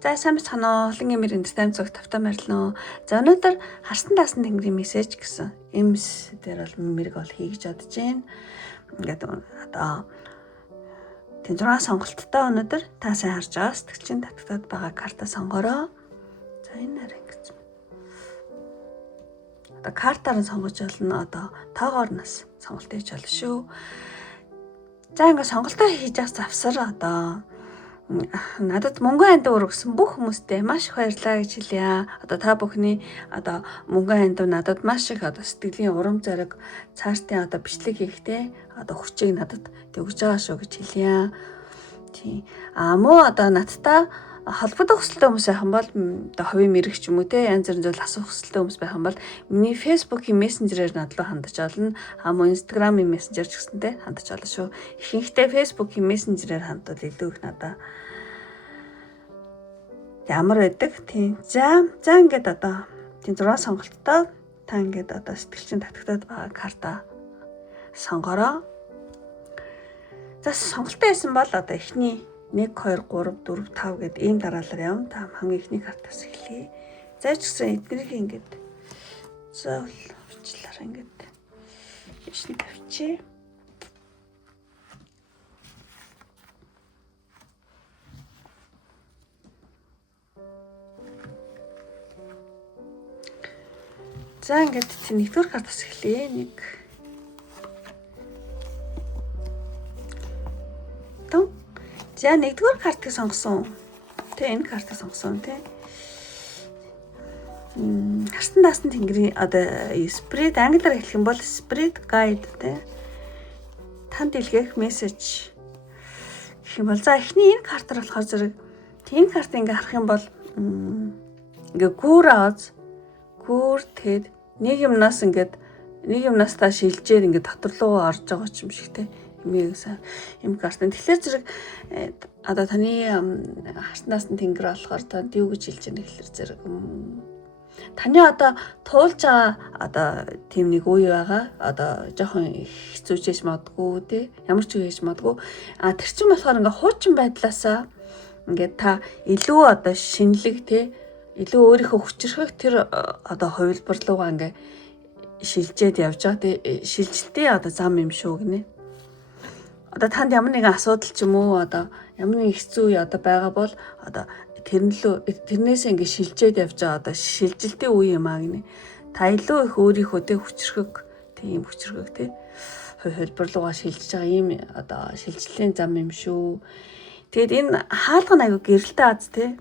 За сайн бацхан олон нэмэр энтертеймент цогт тавтаа морилно. За өнөөдөр харсан даасан тэнгэрийн мессеж гэсэн эмс дээр бол мэрэг бол хийж бодож байна. Ингээд одоо тэнцвэрийн сонголттой өнөөдөр та сайн харж байгаа сэтгчийн татгатад байгаа карта сонгороо. За энэ нэр ингэж. Одоо картаар нь сонгож болно. Одоо тоогоор нас сонголт хийж болно шүү. За ингээд сонголтоо хийж байгаа завсар одоо надад мөнгө ханд өргөсөн бүх хүмүүстээ маш их баярлалаа гэж хэлье. Одоо та бүхний одоо мөнгө ханд надад маш их одоо сэтгэлийн урам зориг цаашдын одоо бичлэг хийхдээ одоо хүчийг надад өгж байгаа шүү гэж хэлье. Тийм. Муу одоо надтай холбогдох хүсэлтэй хүмүүс байх юм бол одоо хувийн мэрэг ч юм уу те янз бүрийн зүйл асуух хүсэлтэй хүмүүс байх юм бол миний Facebook-ийн мессенжерээр над руу хандаж олно. Мөн Instagram-ийн мессенжер ч гэсэнтэй хандаж олно шүү. Ихэнхдээ Facebook-ийн мессенжерээр хандвал илүү их надаа ямар байдаг тийм. За ингээд одоо тийм 6 сонголттой та ингээд одоо сэтгэлчин татгатад байгаа карта сонгороо. За сонголттой байсан бол одоо эхний 1 2 3 4 5 гэд ийм дараалал явна. Та хамгийн эхний картаас эхлэе. За ч гэсэн эднэрийг ингээд заавал бичлэр ингээд ишний тавьчих. За ингээд нэгдүгээр картаас эхлэе. 1 За нэгдүгээр картыг сонгосон. Тэ энэ картыг сонгосон тий. Харсан даасан тэнгэрийн одоо spirit англиар хэлэх юм бол spirit guide тий. Танд илгээх мессеж гэх юм бол за эхний энэ картаар болохоор зэрэг энэ картыг ингээ харах юм бол ингээ гүүр тэгэд нэг юмнаас та шилжээр ингээ дотор руу орж байгаа ч юм шиг тий. Юм карт. Тэгэхээр зэрэг одоо таны харснаас нь тэнгэр болохоор танд юу гэж хэлж байгаа гэхээр зэрэг таны одоо туулж байгаа одоо тийм нэг үе байгаа. Одоо жоохон хэцүүжээж магадгүй тий. Ямар ч үе хийж магадгүй. Тэр чинь болохоор ингээ хуучин байдлаасаа ингээ та илүү одоо шинэлэг тий. Илүү өөрийнхөө хүчрхэх тэр одоо хувилбар руугаа ингээ шилжээд явж байгаа тий. Шилжилтийн одоо зам юм шүү гинэ. Одоо танд ямар нэгэн асуудал ч юм уу одоо ямар нэгэн хэцүү үе одоо байгаа бол одоо тэрнээс ингэ шилжээд явж байгаа одоо шилжилтийн үе юм аа гинэ. Та илүү их өөрийнхөө тэ хүчрхэг тэ хувилбар руугаа шилжиж байгаа ийм одоо шилжилтийн зам юм шүү. Тэгэд энэ хаалга нь аюу гэрэлтэй аз тэ.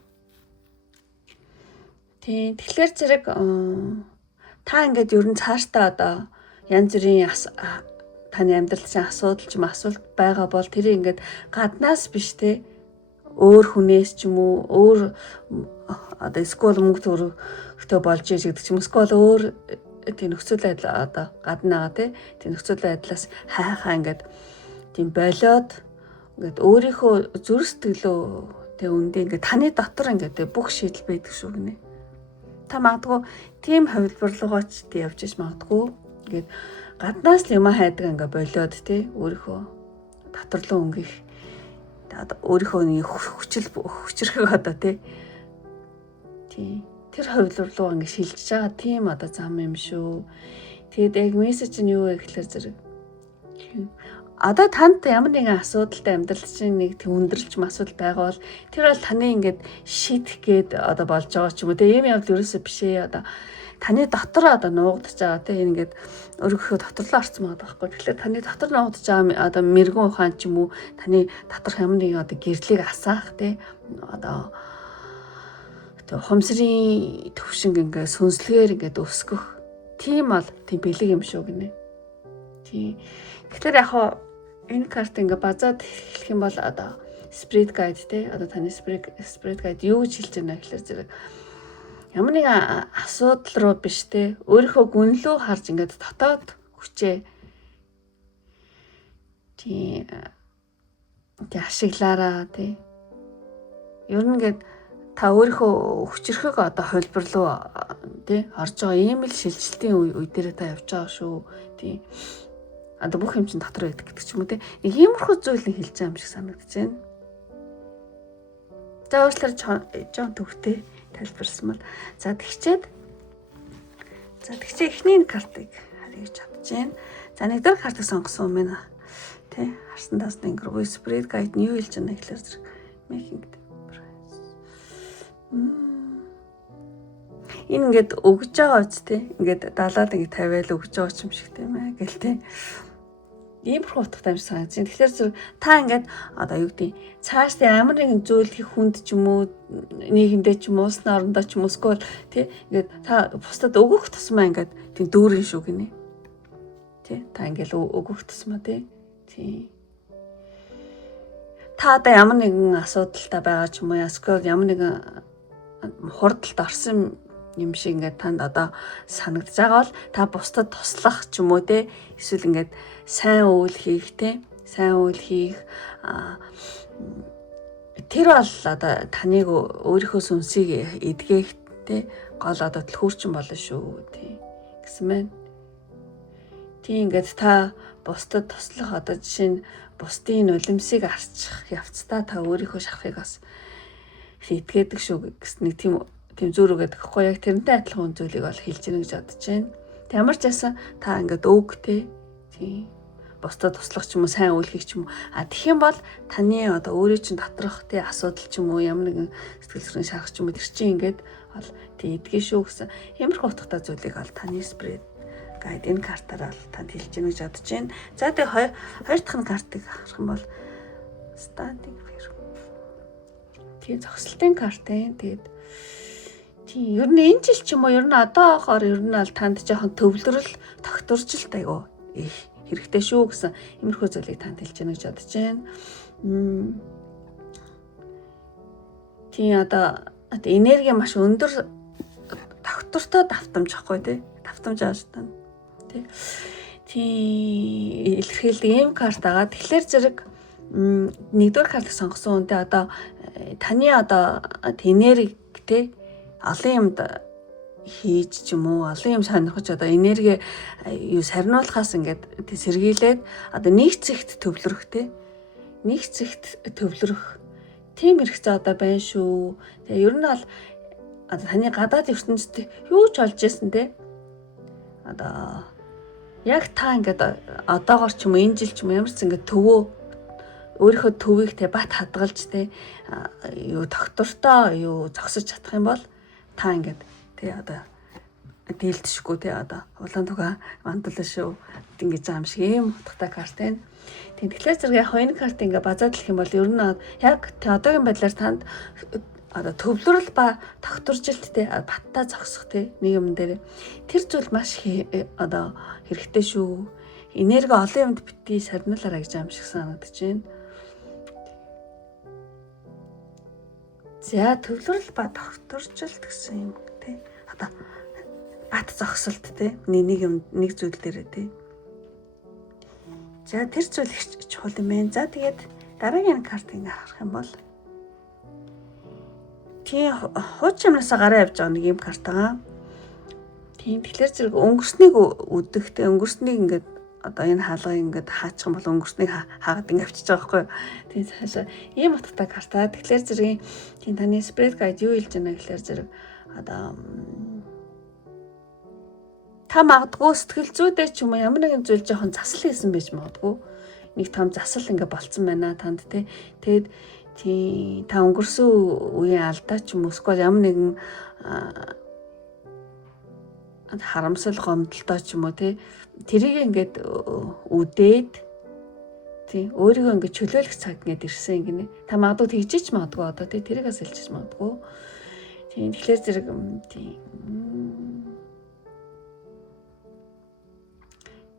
Тийм тэгэхээр зэрэг та ингээд ер нь цаашдаа одоо янз бүрийн таны амьдралд чинь асуудал ч юм асуулт байгаа бол тэрийг ингээд гаднаас биш те өөр хүнээс ч юм уу өөр одоо эсвэл мөнгө төгрөгтэй болж иж гэдэг ч юм эсвэл өөр тийм нөхцөл байдал одоо гаднаа те тийм нөхцөл байдлаас хайхаа ингээд тийм болоод ингээд өөрийнхөө зүрх сэтгэлөө тэг үндэ ингээд таны дотор ингээд бүх шийдэл байдаг шүү гинэ. Та магадгүй тийм хувилбар руугаа ч явж иж магадгүй ингээд гаднаас л юм хайдаг ингээ болоод тий өөрийнхөө дотор руу өнгөх өөрийнхөө нэг хүчрхэг одоо тий тэр хувилбар руу ингээ шилжиж байгаа тийм одоо зам юм шүү. Тэгээд яг мессеж нь юу вэ гэхээр зэрэг одоо танд ямар нэгэн асуудалтай амьдрал чинь нэг тийм өндөрлж асуудал байгаа бол тэр бол таны ингээд шийдэх гээд одоо болж байгаа ч юм уу тий ийм явдал ерөөсөө биш ээ одоо таны дотор одоо нуугдж байгаа тийм ингээд өөрийнхөө дотор руу орсон байгаа байхгүй. Тэгэхээр таны дотор нуугдж байгаа одоо мэрэгэн ухаан ч юм уу таны доторх ямар нэгэн одоо гэрлийг асаах тийм одоо хомсрын төвшинг ингээд сүнслэгээр ингээд өсгөх тийм бол тийм бэлэг юм шүү гинэ. Тийм. Тэгэхээр яг энэ карт ингээд базаад хэлэх юм бол одоо spirit guide тийм одоо таны spirit guide юу гэж хэлж байна гэхээр зэрэг ямар нэгэн асуудал руу биш те өөрийнхөө гүн лөө харж ингээд дотоод хүчээ тий ашиглаараа тий ер нь ингээд та өөрийнхөө хүчрхэг одоо хувилбар руу тий орж байгаа ийм л шилжилтийн үе дээр та явж байгаа шүү тий одоо бүх юм чинь дотор байдаг гэдэг ч юм уу тий нэг иймэрхүү зүйл хэлж байгаа юм шиг санагдаж байна. За уучлаарай жоон төвхтэй тайлбарсан бол. За тэгчээд эхний картыг харъя гэж бодож байна. За нэгдүгээр картыг сонгосон юм байна. Тэ харсан таас нэг spread guide нь юу хэлж байна гэхэлэр зэрэг making difference. Энэ ингээд өгж байгаа үст тэ. Ингээд далаад ингээд тавиал өгж байгаа юм шиг тийм ээ. Гэл тэ. Иймэрхүү утгатай юм санагдаж байна. Тэгэхээр зэрэг та ингээд одоо юу гэдэг цааш тэ ямар нэгэн зүйл хийх хүнд ч юм уу нийгэмдээ ч юм уу усны орондоо ч юм уу эсвэл тий ингээд та бусдад өгөх тусмаа ингээд тийм дүүрэн шүү гинэ. Тий та ингээд өгөх тусмаа тий. Та одоо ямар нэгэн асуудалтай байгаа ч юм уу эсвэл ямар нэгэн хурдталд орсон юм шиг ингээд танд одоо санагдаж байгаа бол та бусдад туслах ч юм уу те эсвэл ингээд сайн үйл хийх те сайн үйл хийх тэр бол одоо таныг өөрийнхөө сүнсийг эдгэх те гол одоо түлхүүрчин болно шүү те гэсэн мэн. Тийм ингээд та бусдад туслах одоо жишээ нь бусдын нулимсыг арчих явцдаа та өөрийнхөө шахахыг бас эдгээдэг шүү гэсэн нэг тийм зүрх гэдэг хэвгүй яг тэрнтэй адилхан зүйлийг бол хэлж гэнэ гэж бодож байна. Ямар ч байсан та ингээд өг те тийм бусдад туслах ч юм уу сайн үйл хийх ч юм уу тэгэх юм бол таны одоо өөрийн чинь доторх те асуудал ч юм уу ямар нэгэн сэтгэл зүрийн шарах ч юм уу тэр чинь ингээд бол тий эдгээ шүү гэсэн ямарх утгатай зүйлийг бол таны spread guide энэ картаар бол танд хэлж гэнэ гэж бодож байна. За тэгээ хоёр дахь картыг харах юм бол standing firm. Тэгээ зогсолтын карт ээ. Тэгээд тий ер нь энэ жил ч юм уу ер нь одоогоор ер нь бол танд жоохон төвлөрөл тогтворжилт айгу их хэрэгтэй шүү гэсэн иймэрхүү зүйлийг танд хэлж гэнэ гэж бодож байна. Тий одоо энерги маш өндөр тогтвортой давтамж ахгүй тий давтамж ааш тань тий илэрхийлдэг ийм карт байгаа. Тэгэхээр зэрэг нэгдүгээр картыг сонгосон үнтэй одоо таны одоо энерги тий олон юмд хийж ч юм уу олон юм сонирхож одоо энерги юу сарниулахаас ингээд сэргийлээд одоо нэг зэгт төвлөрөх тий нэг зэгт төвлөрөх тийм хэрэгцээ одоо байна шүү. Тэгээ ер нь бол одоо таны гадаад ертөнцид юу ч олж исэн тий одоо яг та ингээд одоогор ч юм уу энэ жил ч юм ямар ч ингээд төвөө өөрийнхөө төвийг тий бат хадгалж тий юу доктортой юу зогсож чадах юм бол та ингээд тий одоо дийлдэшгүй тий одоо улаан туга мандал шүү ингэж байгаа юм шиг ийм утгатай карт байна. Тэгэхээр зэрэг яг энэ карт ингээ базаад хэлэх юм бол ер нь яг одоогийн байдлаар танд одоо төвлөрөл ба тогтворжилт тий баттай зогсох тий нэг юм дээр тэр зүйл маш одоо хэрэгтэй шүү. Энерги олон юмд битгий сарниулаарай гэж юм шиг санагдаж байна. За төвлөрөл ба тогтворжилт гэсэн юм тий одоо бат зогсолт тий нэг зүйл дээр тий. За тэр зүйл их чухал юм байна. За тэгээд дараагийн карт ингээ харах юм бол тий хуучин юмнасаа гараа явж байгаа нэг юм карт байгаа. Тийм тэгэхээр зэрэг өнгөрснийг үдэхтэй өнгөрснийг ингээд одоо энэ хаалгыг ингээд хаачих юм бол өнгөрснийг хаагаад ингээд авчиж байгаа байхгүй. Тийм цаашаа ийм утгатай картаа. Тэгэхээр зэрэг тийм таны spread guide юу хэлж байна гэхээр зэрэг одоо та магадгүй сэтгэл зүйдээ ч юм уу ямар нэгэн зүйл жоохон засал хийсэн байж магадгүй. Нэг том засал ингээд болцсон байна танд тий. Тэгээд тий та өнгөрсөн үеийн алдаа ч юм уу эсвэл ямар нэгэн харамсал гомдолтой ч юм уу тий тэрийг ингээд үдээд тий өөрийгөө ингээд чөлөөлөх цаг ингээд ирсэн гинэ. Та магадгүй тэгжиж магадгүй одоо тий тэрийг бас хэлчих магадгүй. Тий тэгэхээр зэрэг тий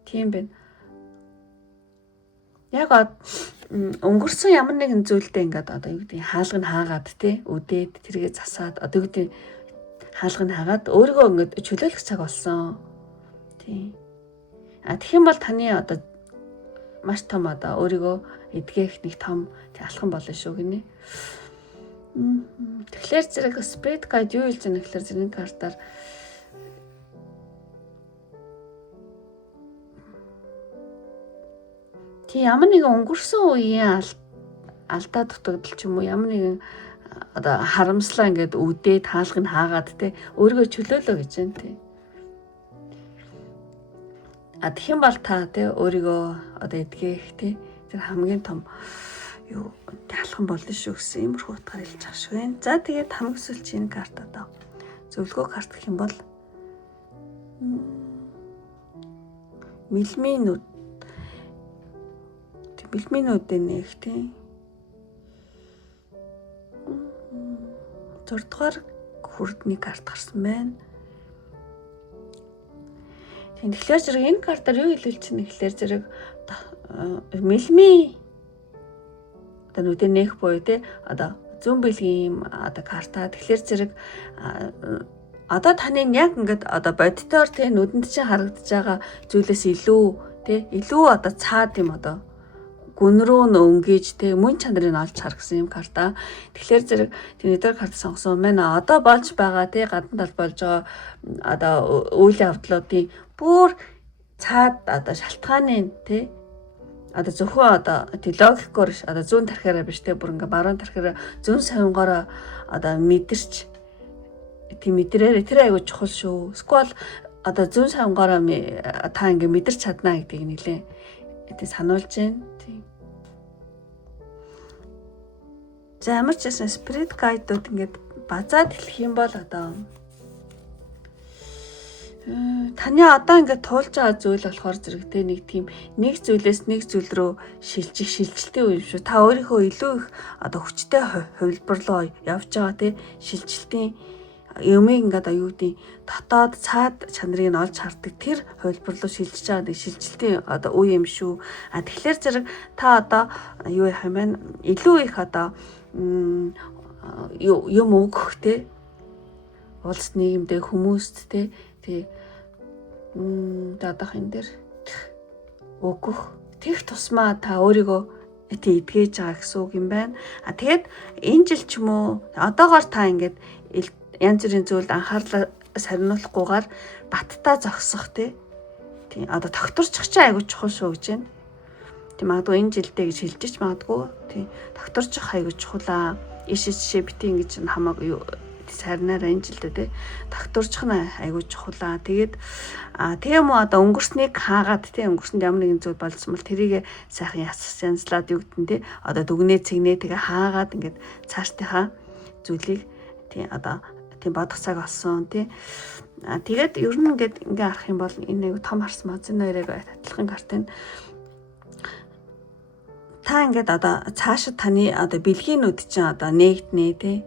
тийм байна. Яг өнгөрсөн ямар нэгэн зүйлдээ ингээд одоо юу гэдэг хаалга нь хаагаад тий үдээд тэргээ засаад одоо юу гэдэг хаалга нь хаагаад өөрийгөө ингээд чөлөөлөх цаг болсон. Тий. Тэгэх юм бол таны одоо маш том одоо өөрийгөө эдгэх нэг том алхам болно шүү гинэ. Тэгэхээр зэрэг spread guide юу хэлж байгаа гэхээр зэрэг картаар тий ямар нэгэн өнгөрсөн үеийн алдаа дутагдал ч юм уу ямар нэгэн одоо харамслаа ингээд үдээ таалгыг хаагаад те өөрийгөө чөлөөлөө гэж байна те. Тэгэх юм бол та те өөрийгөө одоо эдгэх те тэр хамгийн том юу алхам болно шүү гэсэн иймэрхүү утгаар хэлж байгаа шүү байна. За тэгээд хамгийн сүүлч энэ карт одоо зөвлөгөө карт гэх юм бол мэлминүүдийн нэг те 6 дугаар хүрдний карт гарсан байна. Тэгэхээр зэрэг энэ картаар юу хэлүүлж байна гэхээр зэрэг мэлми одоо нүдэ нэх буюу те одоо зүүн бэлгийн одоо карта. Тэгэхээр зэрэг одоо таны яг ингээд одоо бодитоор те нүдэнд чинь харагдаж байгаа зүйлээс илүү одоо цаад юм одоо гүн рүү өнгөж те мөн чанарыг олж харах гэсэн юм карта. Тэгэхээр зэрэг тэр карт сонгосон байна. Одоо болж байгаа те гадна тал болж байгаа одоо үйл явдлуудын бүр цаад одоо шалтгааны те одоо зөвхөн одоо логикоор одоо зүүн тархиараа биш те бүр ингээ баруун тархиараа зүүн совингороо одоо мэдэрч тийм мэдрээрээ тэр аягүй чухал шүү. Эсвэл одоо зүүн совингороо та ингээ мэдэрч чадна гэдгийг нэлээ тийм сануулж байна. Тийм. За ямар ч байсан спирит гайдууд ингээд базаад хэлэх юм бол одоо таны одоо ингээд туулж байгаа зүйл болохоор зэрэгтэй нэг зүйлээс нэг зүйл рүү шилжилтийн үе шүү. Та өөрийнхөө илүү их одоо хүчтэй хувилбар руу явж байгаа тий шилжилтийн юмыг ингээд аюудын дотоод цаад чанарыг нь олж хардаг тэр хувилбар руу шилжиж байгаа нэг шилжилтийн одоо үе юм шүү. Тэгэхээр зэрэг та одоо юу яах юм бэ? Илүү их одоо юм өгөх тий улс нийгэмдээ хүмүүст тий даадах энэ дэр өгөх тех тусмаа та өөрийгөө эдгэж байгаа гэсэн үг юм байна. Тэгээд энэ жил ч юм уу одоогоор та ингээд янз бүрийн зүйлд анхаарлаа сарниулахгүйгээр баттаа зогсох тий одоо тогтворчих чинь айгүй чухал шүү гэж байна. Тийм магадгүй энэ жилдээ гэж хэлж магадгүй тий тогтворчих айгүй чухал жишээ бити ингэж хамаагүй сарнаараа энэ жилдээ тий тогтворчих нь айгүй чухал. Тэгээд тийм үү одоо өнгөрснийг хаагаад тий өнгөрсөнд ямар нэгэн зүйл болсон бол тэрийг сайхан янзлаад юу гэдэн тий одоо дүгнээ цэгнээ тэгээ хаагаад ингээд цаашдынхаа зүйлийг тий одоо тийм бодох цаг болсон тий. Тэгээд ер нь ингээд харах юм бол энэ айгүй том харсан маа зэн хоёрыг адилхан картын та ингээд одоо цаашид таны одоо бэлгийнүүд чинь одоо нэгднэ тий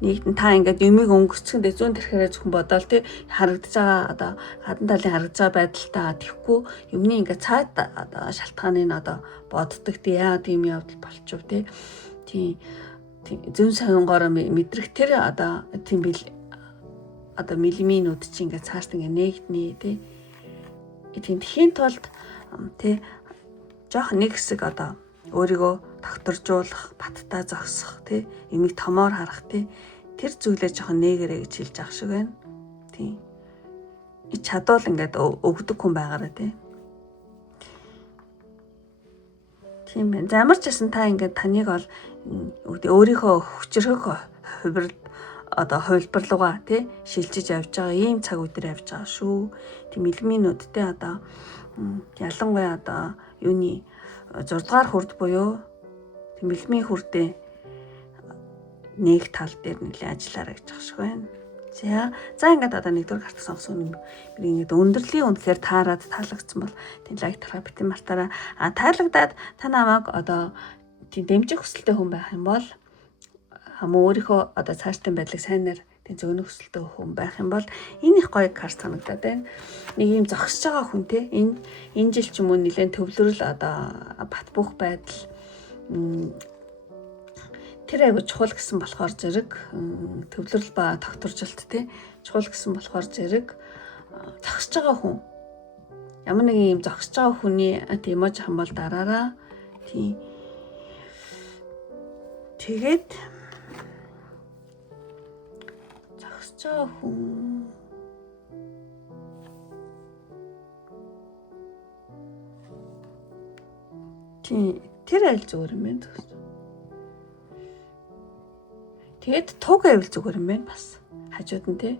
нэгдэн та ингээд юмыг өнгөцсөндөө зүүн тэрхээрээ зөвхөн бодоол тий харагдаж байгаа одоо гадна талын харагдаж байгаа байдалтай тэхгүй юмны ингээд цаад одоо шалтгааныг одоо боддог тий яа тийм явдал болчих вэ тий зүүн совингороо мэдрэх тэр одоо тийм бил одоо миллиминууд чинь ингээд цааш ингээд нэгднэ тий тэхийн тулд тий жоох нэг хэсэг одоо өөрийгөө тогтворжуулах, баттаа зогсох тий юмыг томоор харах тий тэр зүйлээ жоохон нээгэрэ гэж хэлж ах шиг байна. Тий. Чадвал ингээд өгдөг хүн байгаараа тий. Тийм байна. За ямар ч байсан та ингээд таныг бол өөрийнхөө хүчрэх хувилбар руугаа тий шилжиж явж байгаа ийм цаг үеэр явж байгаа шүү. Тийм мэлминүүд тий одоо ялангуяа одоо юуны 6 дугаар хүрд буюу мэлмийн хүрдээ нэг тал дээр нэлээд ажиллаарай гэж ахшиг байна. За ингээд одоо нэгдүгээр карт сонгосон юм. Ингээд өндөрлөлийн үнэхээр таарад таалагдсан бол тийм лайк тараа битэн мартаараа таалагдаад та намайг одоо тийм дэмжих хүсэлтэй хүн байх юм бол өөрийнхөө одоо цаашдын байдлыг сайнаар тийм зөөнөх хүсэлтэй хүн байх юм бол энэ их гоё карт санагдаад байна. Нэг юм зогсож байгаа хүн те энэ жил ч юм уу нэлээд төвлөрөл одоо бат бөх байдал тэр айгу чухал гэсэн болохоор зэрэг төвлөрөл ба тогтворжилт те чухал гэсэн болохоор зэрэг зогсож байгаа хүн ямар нэгэн юм зогсож байгаа хүний эможи хам бол дараараа тийм тэгээд зогсож байгаа хүн тийм тэр айл зүгээр юм байна. Тэгээд туг байвал зүгээр юм байна бас. Хажууд нь тий.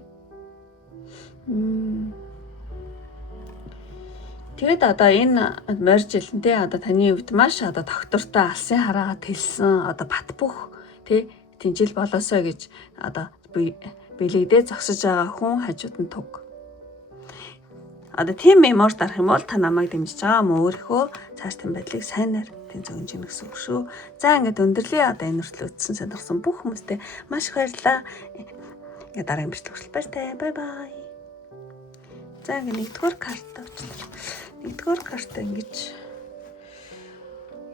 Тэгээд одоо энэ моржилэн тий одоо таны хувьд маш одоо доктортой алсын хараагаа тэлсэн одоо бат бөх тий тэнцэл болоосоо гэж одоо бэлэгдээ зогсож байгаа хүн хажууд нь туг. Одоо тийм мемор дарах юм бол та намайг дэмжиж байгаа мө өөрийнхөө цааш тань байдлыг сайнаар тэнцвэрж гэнэ гэсэн үг шүү. За ингээд өндөрлөө одоо энэ хүртэл үзсэн сонирхсан бүх хүмүүстээ маш их баярлалаа. Ингээд дараагийн бичлэг хүртэл баяртай. Бай бай. За ингээд нэгдүгээр карт авчлаа. Нэгдүгээр карт ингэж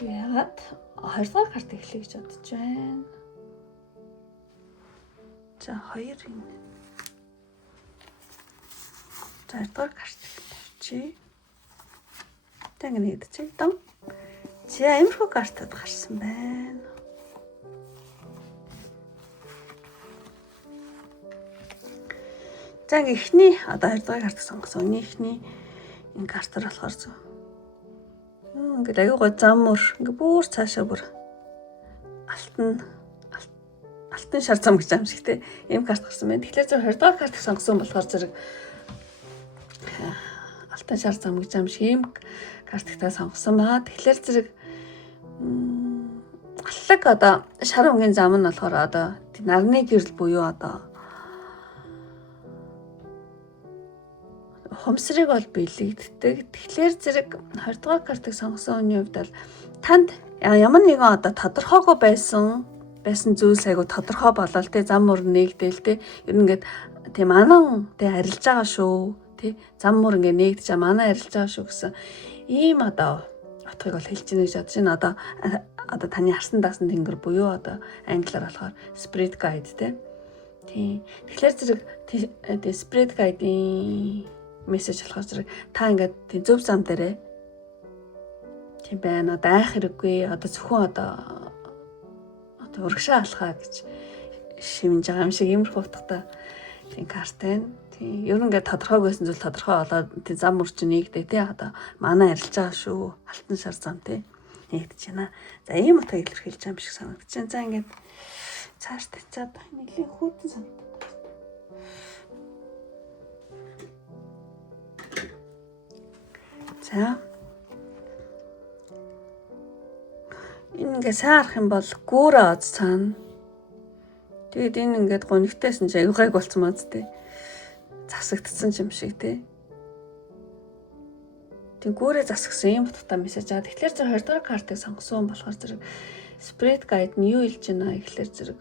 яагаад хоёрдугаар карт эхлэе гэж бодож байна. За хоёр юм. За хоёрдугаар карт тавьчих. Тэг нэг дэжиг дам. За иймэрхүү картад гарсан байна. За ингээ ихний одоо хоёрдугаар картыг сонгосон. Эхний энэ картаар болохоор зөв. Ингээд аюугаа зам мөр ингээ бүр цаашаа бүр алтан шар зам гэж юм шиг те. Ийм карт гарсан байна. Тэгэхээр зөв 20 дугаар картыг сонгосон болохоор зэрэг алтан шар зам гэж юм шиг ийм картыг сонгосон баа. Тэгэхээр зэрэг аллаг одоо шар өнгийн зам нь болохоор одоо нарны гэрэл буюу одоо хомсрыг бол бэлэгддэг. Тэгэхээр зэрэг 20 дугаар картыг сонгосон хүний хувьд бол танд ямар нэгэн одоо тодорхойгүй байсан зүйлс айгу тодорхой болол те зам мөр нэгдэл те ер нь ингээд тийм манан те арилж байгаа шүү те зам мөр ингээд нэгдэж байгаа манаа арилж байгаа шүү гэсэн ийм одоо утгыг бол хэлж ийнэ гэж бодож байна. Одоо таны харсан даасан тэнгэр буюу одоо англиар болохоор spirit guide те. Тийм. Тэгэхээр зэрэг spirit guide-ийн мессеж болохоор зэрэг та ингээд тийм зөв зам дээрээ тийм байна. Одоо айх хэрэггүй. Одоо зөвхөн одоо урагшаа алхаа гэж шивнэж байгаа юм шиг иймэрхүү утгатай тийм карт байна. Тийм. Ер нь ингээд тодорхой байсан зүйл тодорхой болоод тийм зам мөрч нэгдээ тий. Одоо манай арилж байгаа шүү. Алтан шар зам тий. Нэгдэж байна. За ийм утгыг илэрхийлж байгаа юм шиг санагдаж байна. За ингээд цааш тацаад нэлийн хүүтэн санагдав. За. Энэ ингээ сайн харах юм бол гүүрээ оз цаана. Тэгэд энэ ингээд гонигтайсэн чи аюугайг болцсон маа зү. Засагдсан юм шиг тий. Тэг гүүрээ засгсан юм утгатай мессеж аа. Тэгэхээр зэрэг 20 дугаар картыг сонгосон болохоор зэрэг spirit guide нь юу хэлж байна гэхэлэр зэрэг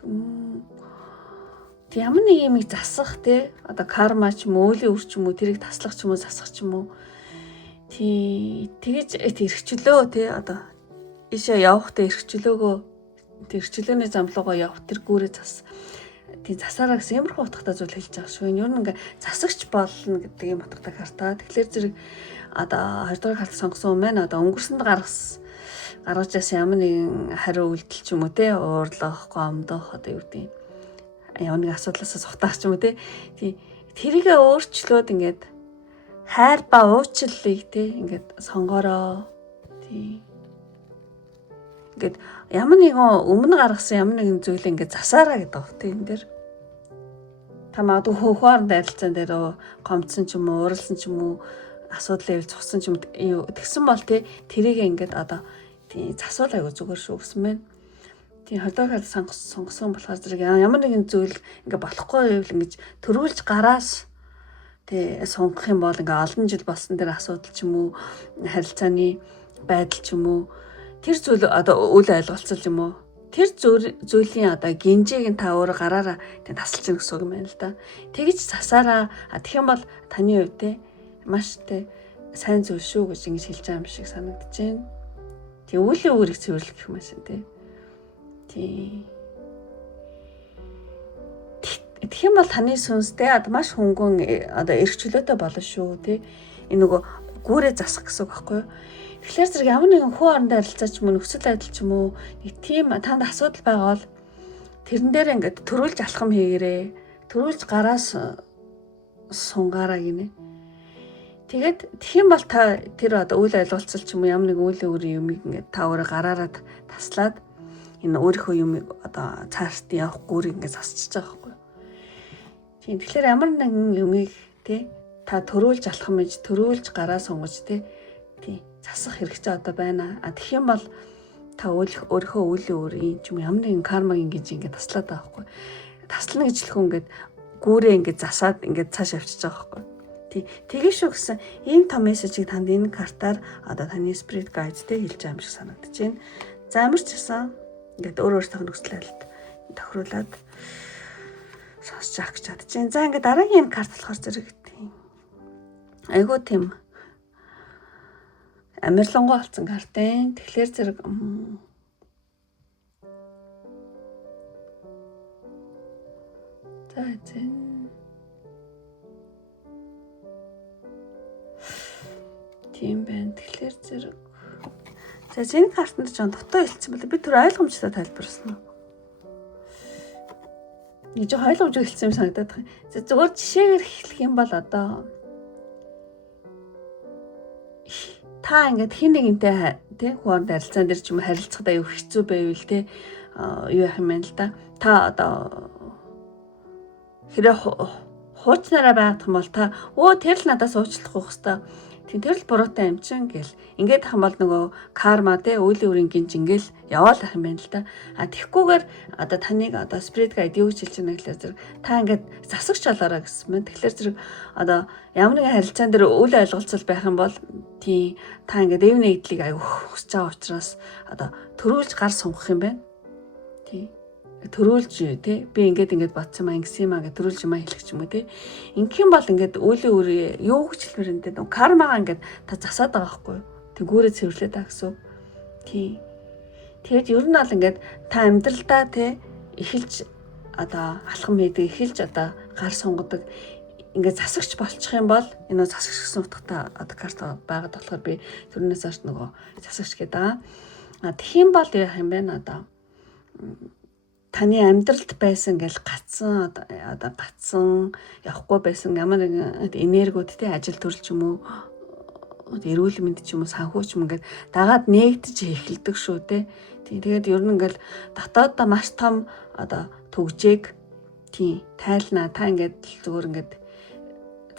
ямар нэг юм засах тий. Одоо карма ч юм уу, үеийн үр ч юм уу, тэрийг таслах ч юм уу, засах ч юм уу. Тэгэж эрхчлөө тий. Одоо ийшээ явахдаа эрхчлөөгөө эрхчлөөний замлуугаа явах тэр гүүрээ зас. Тий засаараа гэсэн иймэрхүү утгатай зүйл хэлж байгаа шүү. Ер нь ингээ засагч болно гэдэг юм утгатай карта. Тэгэхээр зэрэг одоо 20 дугаар карт сонгосон юм байна. Одоо өнгөрсөнд гаргаж яасан ямар нэгэн хариу үйлдэл ч юм уу те уурлах, гомдох одоо юу гэдэг ямар нэг асуудлаас сухтаах ч юм уу те. Тий тэрийгэ өөрчлөөд ингээд хайр ба уучлалыг те ингээд сонгороо. Тий ингээд ямар нэгэн өмнө гаргасан ямар нэгэн зүйлийг ингээд засаараа гэдэг баг тийм энэ дэр. Та магадгүй хөөхөөрөнд арилцаан дээр гомдсон ч юм уу, ууралсан ч юм уу, асуудлыг зогссон ч юм уу тэгсэн бол тий тэрийг ингээд одоо тий засвал айгу зүгээр шүү гэсэн мэн. Тий 20 дугаар сонгосон болохоор зэрэг ямар нэгэн зүйл ингээд болохгүй байвал ингэж төрүүлж гараас тий сонгох юм бол ингээд олон жил болсон тэр асуудал ч юм уу, харилцааны байдал ч юм уу тэр зүйл одоо үл ойлголцол юм уу? Тэр зүйлийн одоо гинжийг та өөрөө гараараа тэг тасалж гэнэ гэсэн үг юм байна л да. Тэгэж засаараа тэгэх юм бол таны хувьд те маш те сайн зүйл шүү гэж ингэж хэлж байгаа юм шиг санагдаж байна. Тэг үлийн үүрэг цэвэрлэх гэх юм байна те. Тэгэх юм бол таны сүнстэй одоо маш хөнгөн одоо эрх чөлөөтэй болно шүү те. Энэ нөгөө гүүрээ засах гэсэн үг байхгүй юу? Тэгэхээр зэрэг ямар нэгэн хүү орондоо харилцаа ч юм уу нөхцөл байдал ч юм уу нэг тийм танд асуудал байгаа бол тэрэн дээр ингээд төрүүлж алхам хийгээрээ төрүүлж гараас сунгаараа гинэ. Тэгээд тэгэх юм бол та тэр одоо үйл ойлголцол ч юм уу ямар нэг үйл өөрийн юмыг ингээд та өөрөө гараараа таслаад энэ өөрийнхөө юм одоо цаашд явах гүүрийг ингээд засчихж байгаа байхгүй. Тийм тэгэхээр ямар нэгэн юмыг тий та төрүүлж алах юм гэж төрүүлж гараа сунгаж тий засах хэрэгтэй одоо байна. Тэгэх юм бол та өөрийнхөө үйл өөрийн ч юм ямар нэгэн кармаг ингэж ингээд таслаад байгаа байхгүй. Таслана гэж хэлэхгүй ингээд гүүрээ ингээд засаад ингээд цааш явчихж байгаа байхгүй. Тэгээ шүү гэсэн ийм том мессежийг танд энэ картаар одоо таны spirit guide-тэй хэлж байгаа юм шиг санагдаж байна. За ямар ч гэсэн ингээд өөртөө нөхцөлөлд тохируулаад сонсож авах гэж чадж байна. За ингээд дараагийн карт болохоор зэрэг тийм айгуу тийм амарлингуй болсон карт байна. Тэгэхээр зэрэг за тийм байна. Тэгэхээр зэрэг за энэ картанд ч дотоо хэлсэн бол би түр ойлгомжтой тайлбарласан уу? Нэг жоо ойлгомжтой хэлсэн юм санагдаад байна. Зүгээр жишээгээр хэлэх юм бол одоо та ингээд хин нэгнтэй тий хуурд харилцаан дээр ч юм харилцахдаа юу хэцүү байвал тий юу яах юм бэ л да. Та одоо хэрэг хуучнараа байгаад юм бол та тэр л надаас уучлах байх хэвээр тэр л буруутай юм чин гэл ингээд ах юм бол нөгөө карма тий үйл өөрийн гинж ингээл яваал ах юм байна л да. Тэгхгүйгээр одоо таныг одоо spirit guide юу гэж хэлж байна гэхэлэр зэрэг та ингээд засагч болоорой гэсэн мэн. Тэгэхээр зэрэг одоо ямар нэгэн харилцаан дээр үл ойлголцол байх юм бол тий та ингээд эв нэгдлийг аяг хүсэж байгаа учраас одоо төрүүлж гар сунгах юм байна. Тий төрүүлж тий би ингээд бодсон маа ингэсэн юм аа гэж төрүүлж юм хэлэх ч юм уу тий ингэх юм бол ингээд үлийн үрээ юу гэж хэлмээр энэ кармагаа ингээд та засаад байгаа байхгүй тэгүүрээ цэвэрлээд байгаа гэсэн тий тэгээд ер нь бол ингээд та амьдралдаа тий эхэлж одоо алхам хийдэг эхэлж одоо гар сунгадаг ингээд засагч болчих юм бол энэ засагч гэсэн утгатай одоо карт байгаад болохоор би төрнөөс хойш нөгөө засагч гэдэг байгаа. Тэгэх юм бол яах юм бэ одоо таны амьдралд байсан гэл гацсан одоо гацсан явахгүй байсан ямар нэгэн энергиуд тий ажил төрөл ч юм уу эрүүл мэнд ч юм уу санхүү ч юм ингээд дагаад нээгдэж эхэлдэг шүү тий. Тэгээд ер нь ингээл дотооддоо маш том одоо төгжээг тий тайлнаа та ингээд зүгээр ингээд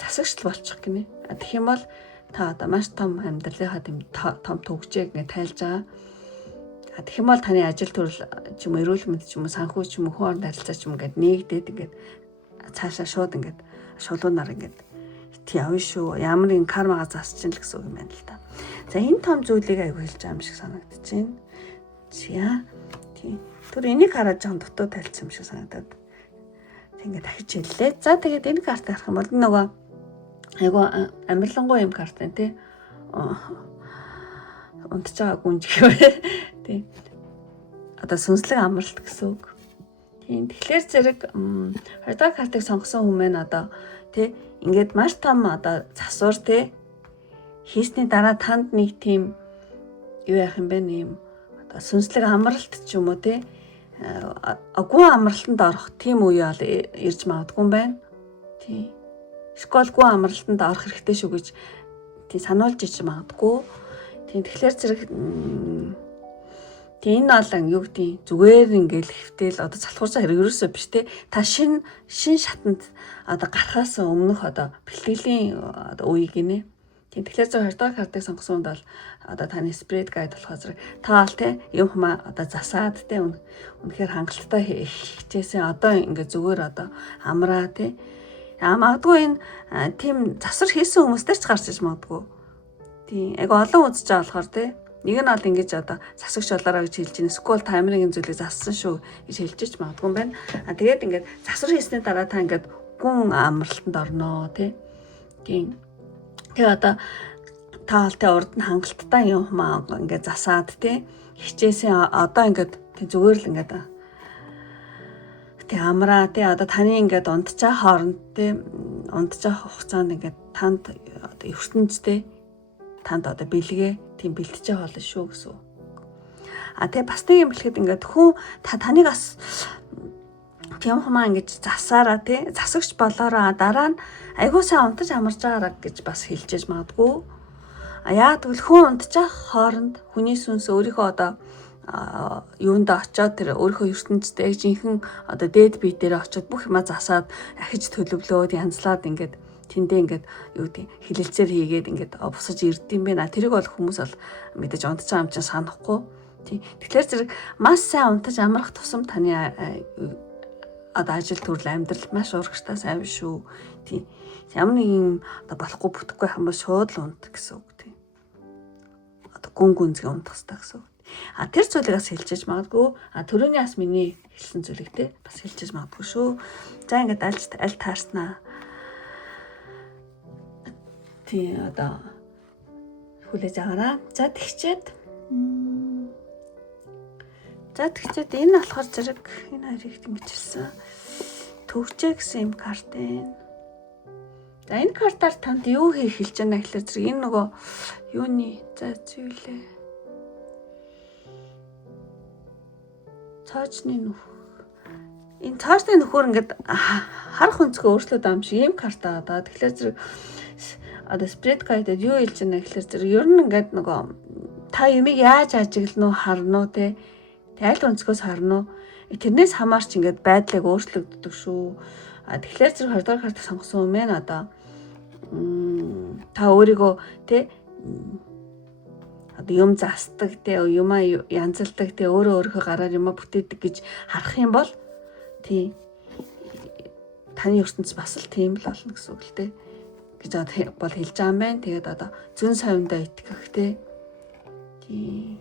засагч болчих гинэ. Тэгэх юм бол та одоо маш том амьдралынхаа тийм том төгжээг ингээд тайлж байгаа. Тэгэх юм бол таны ажил төрөл ч юм эрүүл мэнд ч юм уу санхүү ч юм уу хооронд харилцаа ч юм ингээд нээгдээд ингээд цаашаа шууд ингээд шулуунаар ингээд явна шүү. Ямар нэгэн кармагаа засч ин л гэсэн үг юм байна л да. За энэ том зүйлийг аягүй хэлж байгаа юм шиг санагдаж байна. Зя. Тийм. Тэр энийг хараад жоохон дутуу тайлцсан юм шиг санагдаад. Тэг ингээд дахиж хэллээ. За тэгээд энэ карт харах юм бол нөгөө айгүй амарлингуй юм карт байна тий. Унтж байгаа гүнж гэвэ. Тий. Одоо сүнслэг амралт гэсэн үг. Тийм. Тэгэхээр зэрэг хоёрдугаар картыг сонгосон хүмүүс одоо тий ингээд маш том одоо засвар тий хийсний дараа танд нэг тийм юу яах юм бэ юм одоо сүнслэг амралт ч юм уу тий гүн амралтанд орох тийм үе бол ирж магадгүй юм байна. Тий. Эсвэл гүн амралтанд орох хэрэгтэй шүү гэж тий сануулж ич магадгүй. Тэгэхээр зэрэг энэ бол юу гэдэг зүгээр ингээл хэвтэл одоо залхуурсан хэрэг ерөөсөө биш те та шин шатанд одоо гарахаас өмнөх одоо бэлтгэлийн одоо үе гинэ. Тэгэхээр зөв 20 дахь картыг сонгосон бол одоо таны spirit guide болохоор зэрэг та бол те юм хумаа одоо засаад те үнэхээр хангалттай хичээсэн одоо ингээд зүгээр одоо амраа те магадгүй энэ тийм засвар хийсэн хүмүүстээр ч гарч иж магадгүй. Тийм. Айгу олон үзэж байгаа болохоор тий. Нэг нь бол ингэж одоо засагч болоорой гэж хэлж байна. Эсвэл таймерын зүйлийг зассан шүү гэж хэлж ич магадгүй юм байна. Тэгээд ингээд засвар хийсний дараа та ингээд гүн амралтанд орноо тий. Тийм. Тэгээ одоо та алтай урд нь хангалттай юм хмаа ингээд засаад тий. Хичээсэн одоо ингээд зүгээр л ингээд тий амраа тий одоо таны ингээд унтчаа хооронд тий унтчаа хугацаанд ингээд танд одоо ертөнцтэй танд одоо бэлгээ тийм бэлтжээ болно шүү гэсэн. Тэгээ бас нэг юм бэлгэхэд ингээд хүн таныг бас тийм хумаа ингэж засаараа тий засагч болоороо дараа нь айгуу сайн унтаж амарч байгаараа гэж бас хэлжээж магадгүй. Яа тэгвэл хүн унтчих хооронд хүний сүнс өөрийнхөө одоо юунд очоод тэр өөрийнхөө ертөнцид яг жинхэнэ одоо дээд бие дээр очоод бүх юмаа засаад ахиж төлөвлөөд янзлаад ингээд тэндээ ингээд юу гэдэг хилэлцээр хийгээд ингээд босож ирдэм бэ. Тэрийг бол хүмүүс бол мэдээж унтж байгаа юм чинь санахгүй. Тийм. Тэгэхээр зэрэг маш сайн унтаж амрах тусам таны одоо ажил төрөл амьдрал маш урагштай сайн шүү. Тийм. Ямар нэгэн одоо болохгүй бүтэхгүй юм бол шууд л унт гэсэн үг тийм. Одоо гүн гүнзгий унтах хэрэгтэй гэсэн үг. Тэр зүйлийг бас хэлчихэж магадгүй. Төрөний бас миний хэлсэн зүйлийг те бас хэлчихэж магадгүй шүү. За ингээд аль таарснаа. Тийм одоо хүлээж аваарай. За тэгчээд энэ болохоор зэрэг энэ хоёрыг тэмцэлсэн. Төвчээ гэсэн юм карт байна. За энэ картаар танд юу хийх хэлж байна гэхэлэр зэрэг энэ нөгөө юуны за зүйлээ. Цаочны нөхөр. Энэ цаочны нөхөр ингээд харах өнцгөө өөрчлөөд байгаа юм шиг ийм карт байгаа да. Тэгэхээр зэрэг одоо сприт гайдад юу хэлж байна гэхэлэр зэрэг ер нь ингээд нөгөө та юмыг яаж ажиглах нь харна уу те. Аль өнцгөөс харна уу? Тэрнээс хамаарч ингээд байдлыг өөрчлөгддөг шүү. Тэгэхээр зэрэг 20 дахь картыг сонгосон юм байна одоо. Та өөрийгөө те одоо юм застдаг те юмаа янзалдаг те өөрийнхөө гараар юмаа бүтээдэг гэж харах юм бол тий таны ертөнц бас л тийм л болно гэсэн үг л те гэж бол хэлж байгаа юм байна. Тэгээд одоо зүн совиндоо итгэх те тий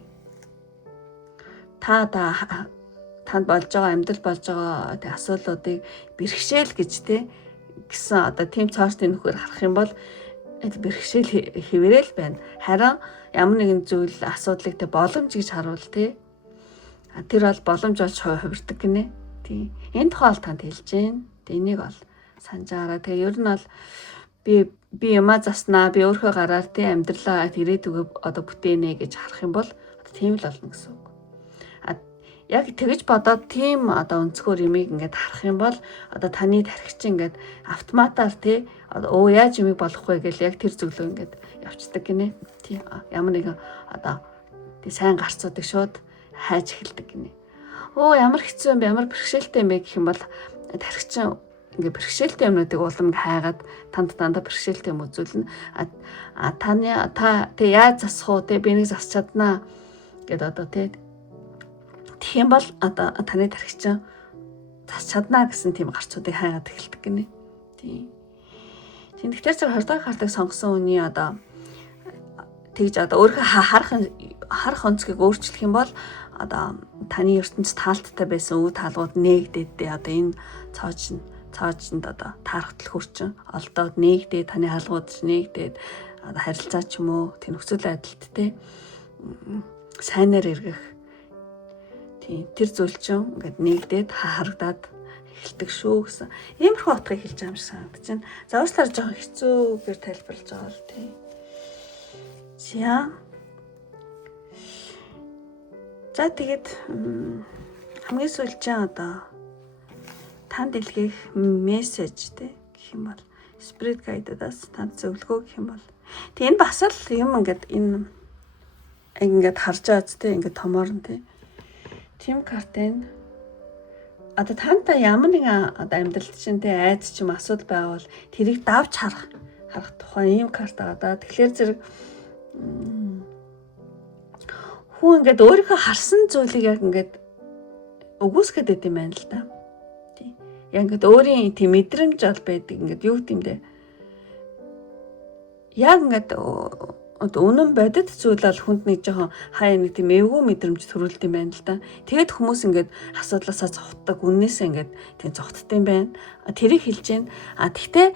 танд болж байгаа амьдрал болж байгаа тэг асуудлуудыг бэрхшээл гэж те гэсэн одоо тийм цаашдын нөхөр харах юм бол бэрхшээл хэвээрэл байна. Харин ямар нэгэн зүйл асуудлыг те боломж гэж харуул те. Тэр бол боломж болж хувирдаг гинэ. Тийм. Энэ тухай бол танд хэлж гин. Энийг бол санджаараа. Тэгээ ер нь бол би юмаа заснаа. Би өөрийнхөө гараар те амьдралаа ирээдүгөө одоо бүтээнэ гэж харах юм бол одоо тийм л болно гэсэн үг. Яг тэгэж бодоод тийм одоо өнцгөр юмыг ингээд харах юм бол одоо таны тархич ингээд автоматар тий одоо яаж юмыг болох вэ гэл яг тэр зөвлөө ингээд явцдаг гинэ. Тий ямар нэгэн одоо тий сайн гарцуудыг шууд хайж эхэлдэг гинэ. Ямар хэцүү юм бэ? Ямар бэрхшээлтэй юм бэ гэх юм бол тархич ингээд бэрхшээлтэй юмнуудыг улам хайгаад танд дандаа бэрхшээлтэй юм үзүүлнэ. Та тий яаж засах уу? Тий би нэг засч чаднаа гэд одоо тий тийм бол одоо таны тархич засч чаднаа гэсэн тийм гарцуудыг хайгаад эхэлдэг гинэ. Тийм. Тэгэхээр зэрэг 20 дахь картыг сонгосон үний одоо тэгж одоо өөрийнхөө харах онцгийг өөрчлөх юм бол одоо таны ертөнцид таалттай байсан үе таалгууд нээгдээд одоо энэ цоочнд одоо таарахтал хөрчин олдоод нээгдээд таны хаалгууд нээгдээд одоо харилцаа ч юм уу тэр нөхцөл байдалд те сайнаар эргэх тэр зүйл чинь ингээд нэгдээд харагдаад эхэлдэг шүү гэсэн. Иймэрхүү утгыг хэлж байгаа юм шиг санагдаж байна. За уучлаарай жоохон хэцүүгээр тайлбарлаж байгаа л тий. За тэгээд хамгийн сүүлчийн одоо танд илгээх мессеж тий гэх юм бол spirit guide-аас танд зөвлөгөө гэх юм бол тий энэ бас л юм ингээд энэ ингээд харж байгаа тий ингээд томоор нь тий тийм карт энэ одоо танда ямар нэгэн одоо амьдралд чинь те айц ч юм асуудал байвал тэрийг давж харах тухайн ийм карт байгаа да. Тэгэхээр зэрэг хүн ингээд өөрийнхөө харсан зүйлийг яг ингээд өгөөсгöd байт юм байна л да. Тий. Яг ингээд өөрийн тийм мэдрэмж бол байдаг ингээд юу гэдэм бэ? Яг ингээд үнэн бодит зүйл бол хүнд нэг жоохон хаяа нэг тийм эвгүй мэдрэмж төрүүлдэг юм байна л да. Тэгэд хүмүүс ингээд асуудлаасаа зовтдаг, үннээсээ ингээд тийм зовтдаг юм байна. Тэрийг хэлж гин. Тэгтээ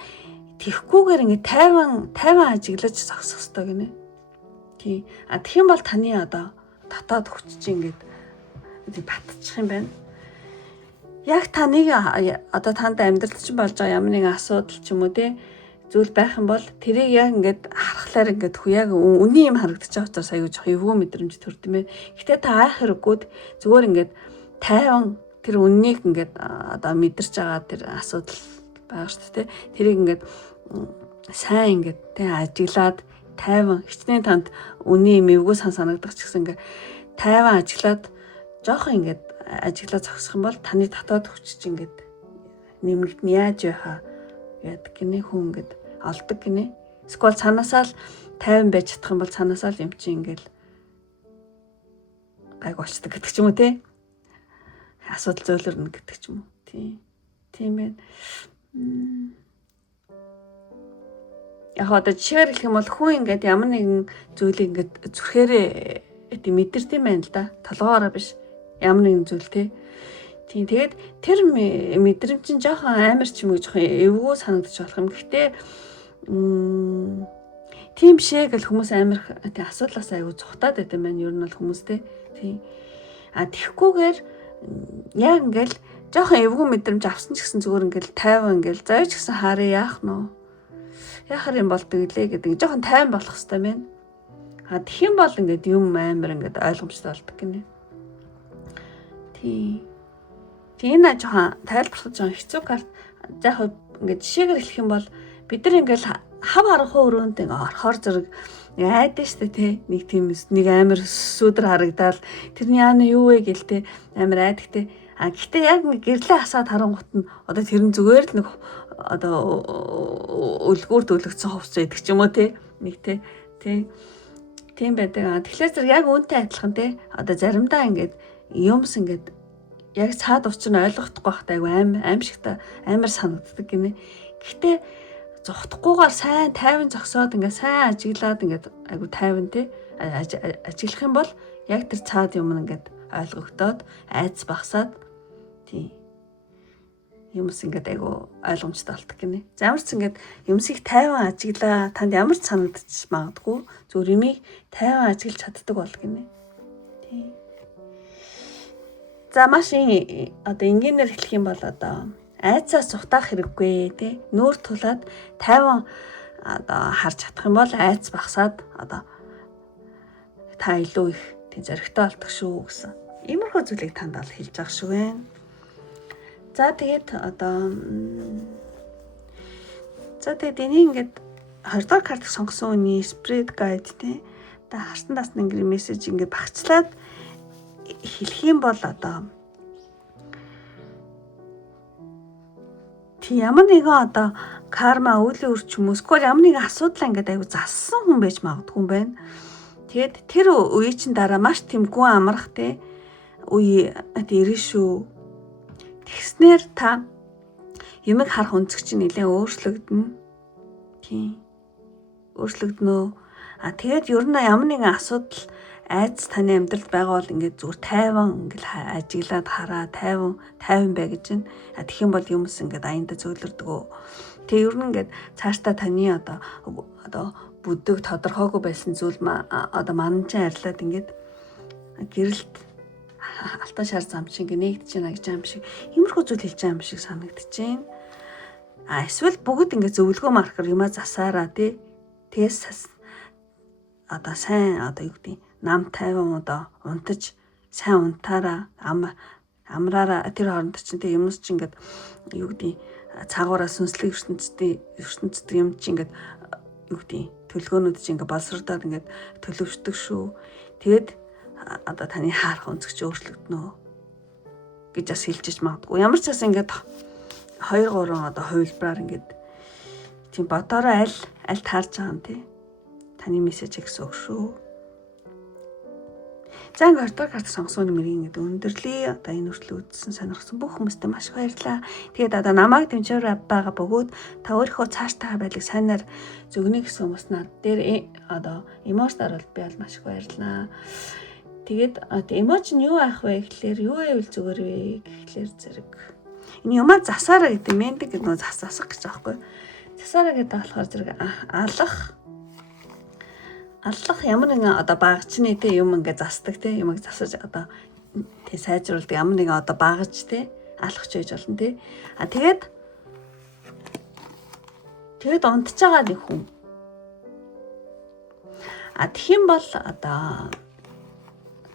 тэхгүйгээр ингээд тайван ажиглаж зогсох хэрэгтэй гинэ. Тий. Тэгэх юм бол таны одоо татаад хүч чинь ингээд батчих юм байна. Яг таныг одоо танд амьдралд чинь болж байгаа ямар нэгэн асуудал ч юм уу те зүйл байх юм бол тэрийг яг ингээд харахаар ингээд яг үний юм харагдаж байгаа учраас аягүй жоох эвгүй мэдрэмж төрдөг юм. Гэтэ та айх хэрэггүйд зүгээр ингээд тайван тэр үннийг ингээд одоо мэдэрч байгаа тэр асуудал байгаа шүү дээ. Тэрийг ингээд сайн ингээд тэ ажиглаад тайван хичнээн танд үний юм эвгүй санагдах ч гэсэн ингээд тайван ажиглаад жоохон ингээд ажиглаа зогсох юм бол таны дотоод хүч чинь ингээд нэмэгдэн яаж яхаа яадаг гинэ хүн ингээд олдог гинэ. Эсвэл цаанаасаа л 50 байж чадах юм бол цаанаасаа л юм чи ингээд гайг болчдаг гэдэг ч юм уу те. Асуудал зөөлрнө гэдэг ч юм уу. Тийм байна. Яг одоо жишээр хэлэх юм бол хүн ингээд ямар нэгэн зүйлийг ингээд зүрхээрээ тийм мэдэрдэг юм байна л да. Толгоороо биш. Ямар нэгэн зүйл те. Тийм тэгээд тэр мэдрэмж чинь жоохон амар ч юм уу жоохон эвгүй санагдаж болох юм. Гэхдээ тийм шээ гэл хүмүүс амар тийм асуудлаас аягүй цухтаад байт юм байна. Ер нь бол хүмүүстэй. Тийм. Тэгхгүйгээр яг ингээл жоохон эвгүй мэдрэмж авсан ч гэсэн зүгээр ингээл тайван ингээл заяж гэсэн хараа яах нь яхаар юм болдог илээ гэдэг жоохон тайван болох хэрэгтэй байна. Тэгэх юм бол ингээд юм амар ингээд ойлгомжтой болдог гинэ. Тийм наа жоохон тайлбарлах жоохон хэцүү карт. Яг ингээд жишээгээр хэлэх юм бол бид нар ингээл хав харахгүй өрөөнд ингээд орхоор зэрэг айдаа штэ те нэг тийм нэг амар сүдэр харагдаад тэрний яана юу вэ гэлтэй амар айдагтэй. Гэхдээ яг нэг гэрлээ хасаад харангуут нь одоо тэр нь зүгээр л нэг одоо өлгүүр төлөгцсөн хувцас байдаг ч юм уу те нэг те тийм байдаг. Тэгэхээр зэрэг яг үүнтэй адилхан те одоо заримдаа ингээд юмс ингээд яг цаад учир нь ойлгохдохгүй байхдаа айгу аимшигтай амар санагддаг гинэ. Гэхдээ зогтохгүйгээр сайн тайван зогсоод ингээд сайн ажиглаад ингээд айгу тайван те ажиглах юм бол яг тэр цаад юм ингээд ойлгогдоод айц багсаад тийм юмс ингээд айгу ойлгомжтой болдог гинэ. Замарч ингээд юмсыг тайван ажиглаа танд ямар ч санагдчих магадгүй зүгээр юмыг тайван ажиглаж чаддаг бол гинэ. Тийм. За маш одоо энгийнээр хэлэх юм бол одоо айцаас цухтаах хэрэггүй тий. Нүүр тулаад тайван одоо харж чадах юм бол айц багсаад одоо та илүү их тий зоригтой болдог шүү гэсэн. Иймэрхүү зүйлийг танд бол хэлж байгаа шүү вэ. За тэгээд энийг ингээд 20 дахь картыг сонгосон үний spread guide тий. Одоо хартан дасны ингээд мессеж ингээд багцлаад хэлэх юм бол одоо тий ямар нэгэн одоо карма үйл өрч хүмүүс эсвэл ямар нэгэн асуудал ингээд аягүй зассан хүн байж магадгүй юм байна. Тэгээд тэр үе чин дараа маш тийм гүн амрах тий үе ирнэ шүү. Тэгснээр та юмыг харах өнцөг чинь нэлээд өөрчлөгдөнө. Тийм. Өөрчлөгдөнө. Тэгээд ер нь ямар нэгэн асуудал айц таны амьдралд байгаа бол ингээд зүгээр тайван ингээд ажиглаад хараа тайван бай гэж байна. Тэгэх юм бол юмс ингээд аянда зөөлрдөг. Тэгээ ер нь ингээд цаашдаа таны одоо бүдэг тодорхойгүй байсан зүйл одоо манчин арилаад ингээд гэрэлт алтан шар зам шиг нэгдэж байна гэж юм шиг иймэрхүү зүйл хэлж байгаа юм шиг санагдаж байна. Эсвэл бүгд ингээд зөвлөгөө маркер юмаа засаараа тий. Тэгээс одоо сайн одоо юу гэдэг нам тайван одоо унтаж сайн унтаараа амраараа тэр хооронд чинь тэг юмс чинь ингээд юу гэдэг цаагаараа сүнслэг ертөнцийн юм чинь ингээд юу гэдэг төлгөөнүүд чинь ингээд боловсрдаад ингээд төлөвшдөг шүү. Тэгэд одоо таны харах өнцөг өөрчлөгдөнө гэж бас хэлжиж магадгүй. Ямар ч бас ингээд 2-3 одоо хувилбараар ингээд тийм бодороо аль таарж байгаа юм тий. Таны мессеж гэсэн үг шүү. За ингээд 20 дахь карт сонгосон нэмрийн ингээд өндөрлөе. Одоо энэ хүртэл үзсэн сонирхсан бүх хүмүүстээ маш их баярлалаа. Тэгээд одоо намайг дэмжиж байгаа бөгөөд та өөрийнхөө цааштай байдлыг сайнаар зөвгөнө гэсэн хүмүүс над дээр одоо эможтаар бол би бол маш их баярлалаа. Тэгээд эможи нь юу аах вэ гэхлээр юу байвал зүгээр вэ гэхлээр зэрэг энэ юмаа засаараа гэдэг мэндэг гэдэг нөө засах гэж байгаа байхгүй. Засаараа гэдэг болохоор зэрэг аллах ямар нэгэн одоо багчны те юм ингээ засдаг те юмыг засаж одоо тий сайжруулдаг ямар нэгэн одоо багаж те алхаж байж болно те. Тэгээд унтж байгаа нэг хүн. Тэгэх юм бол одоо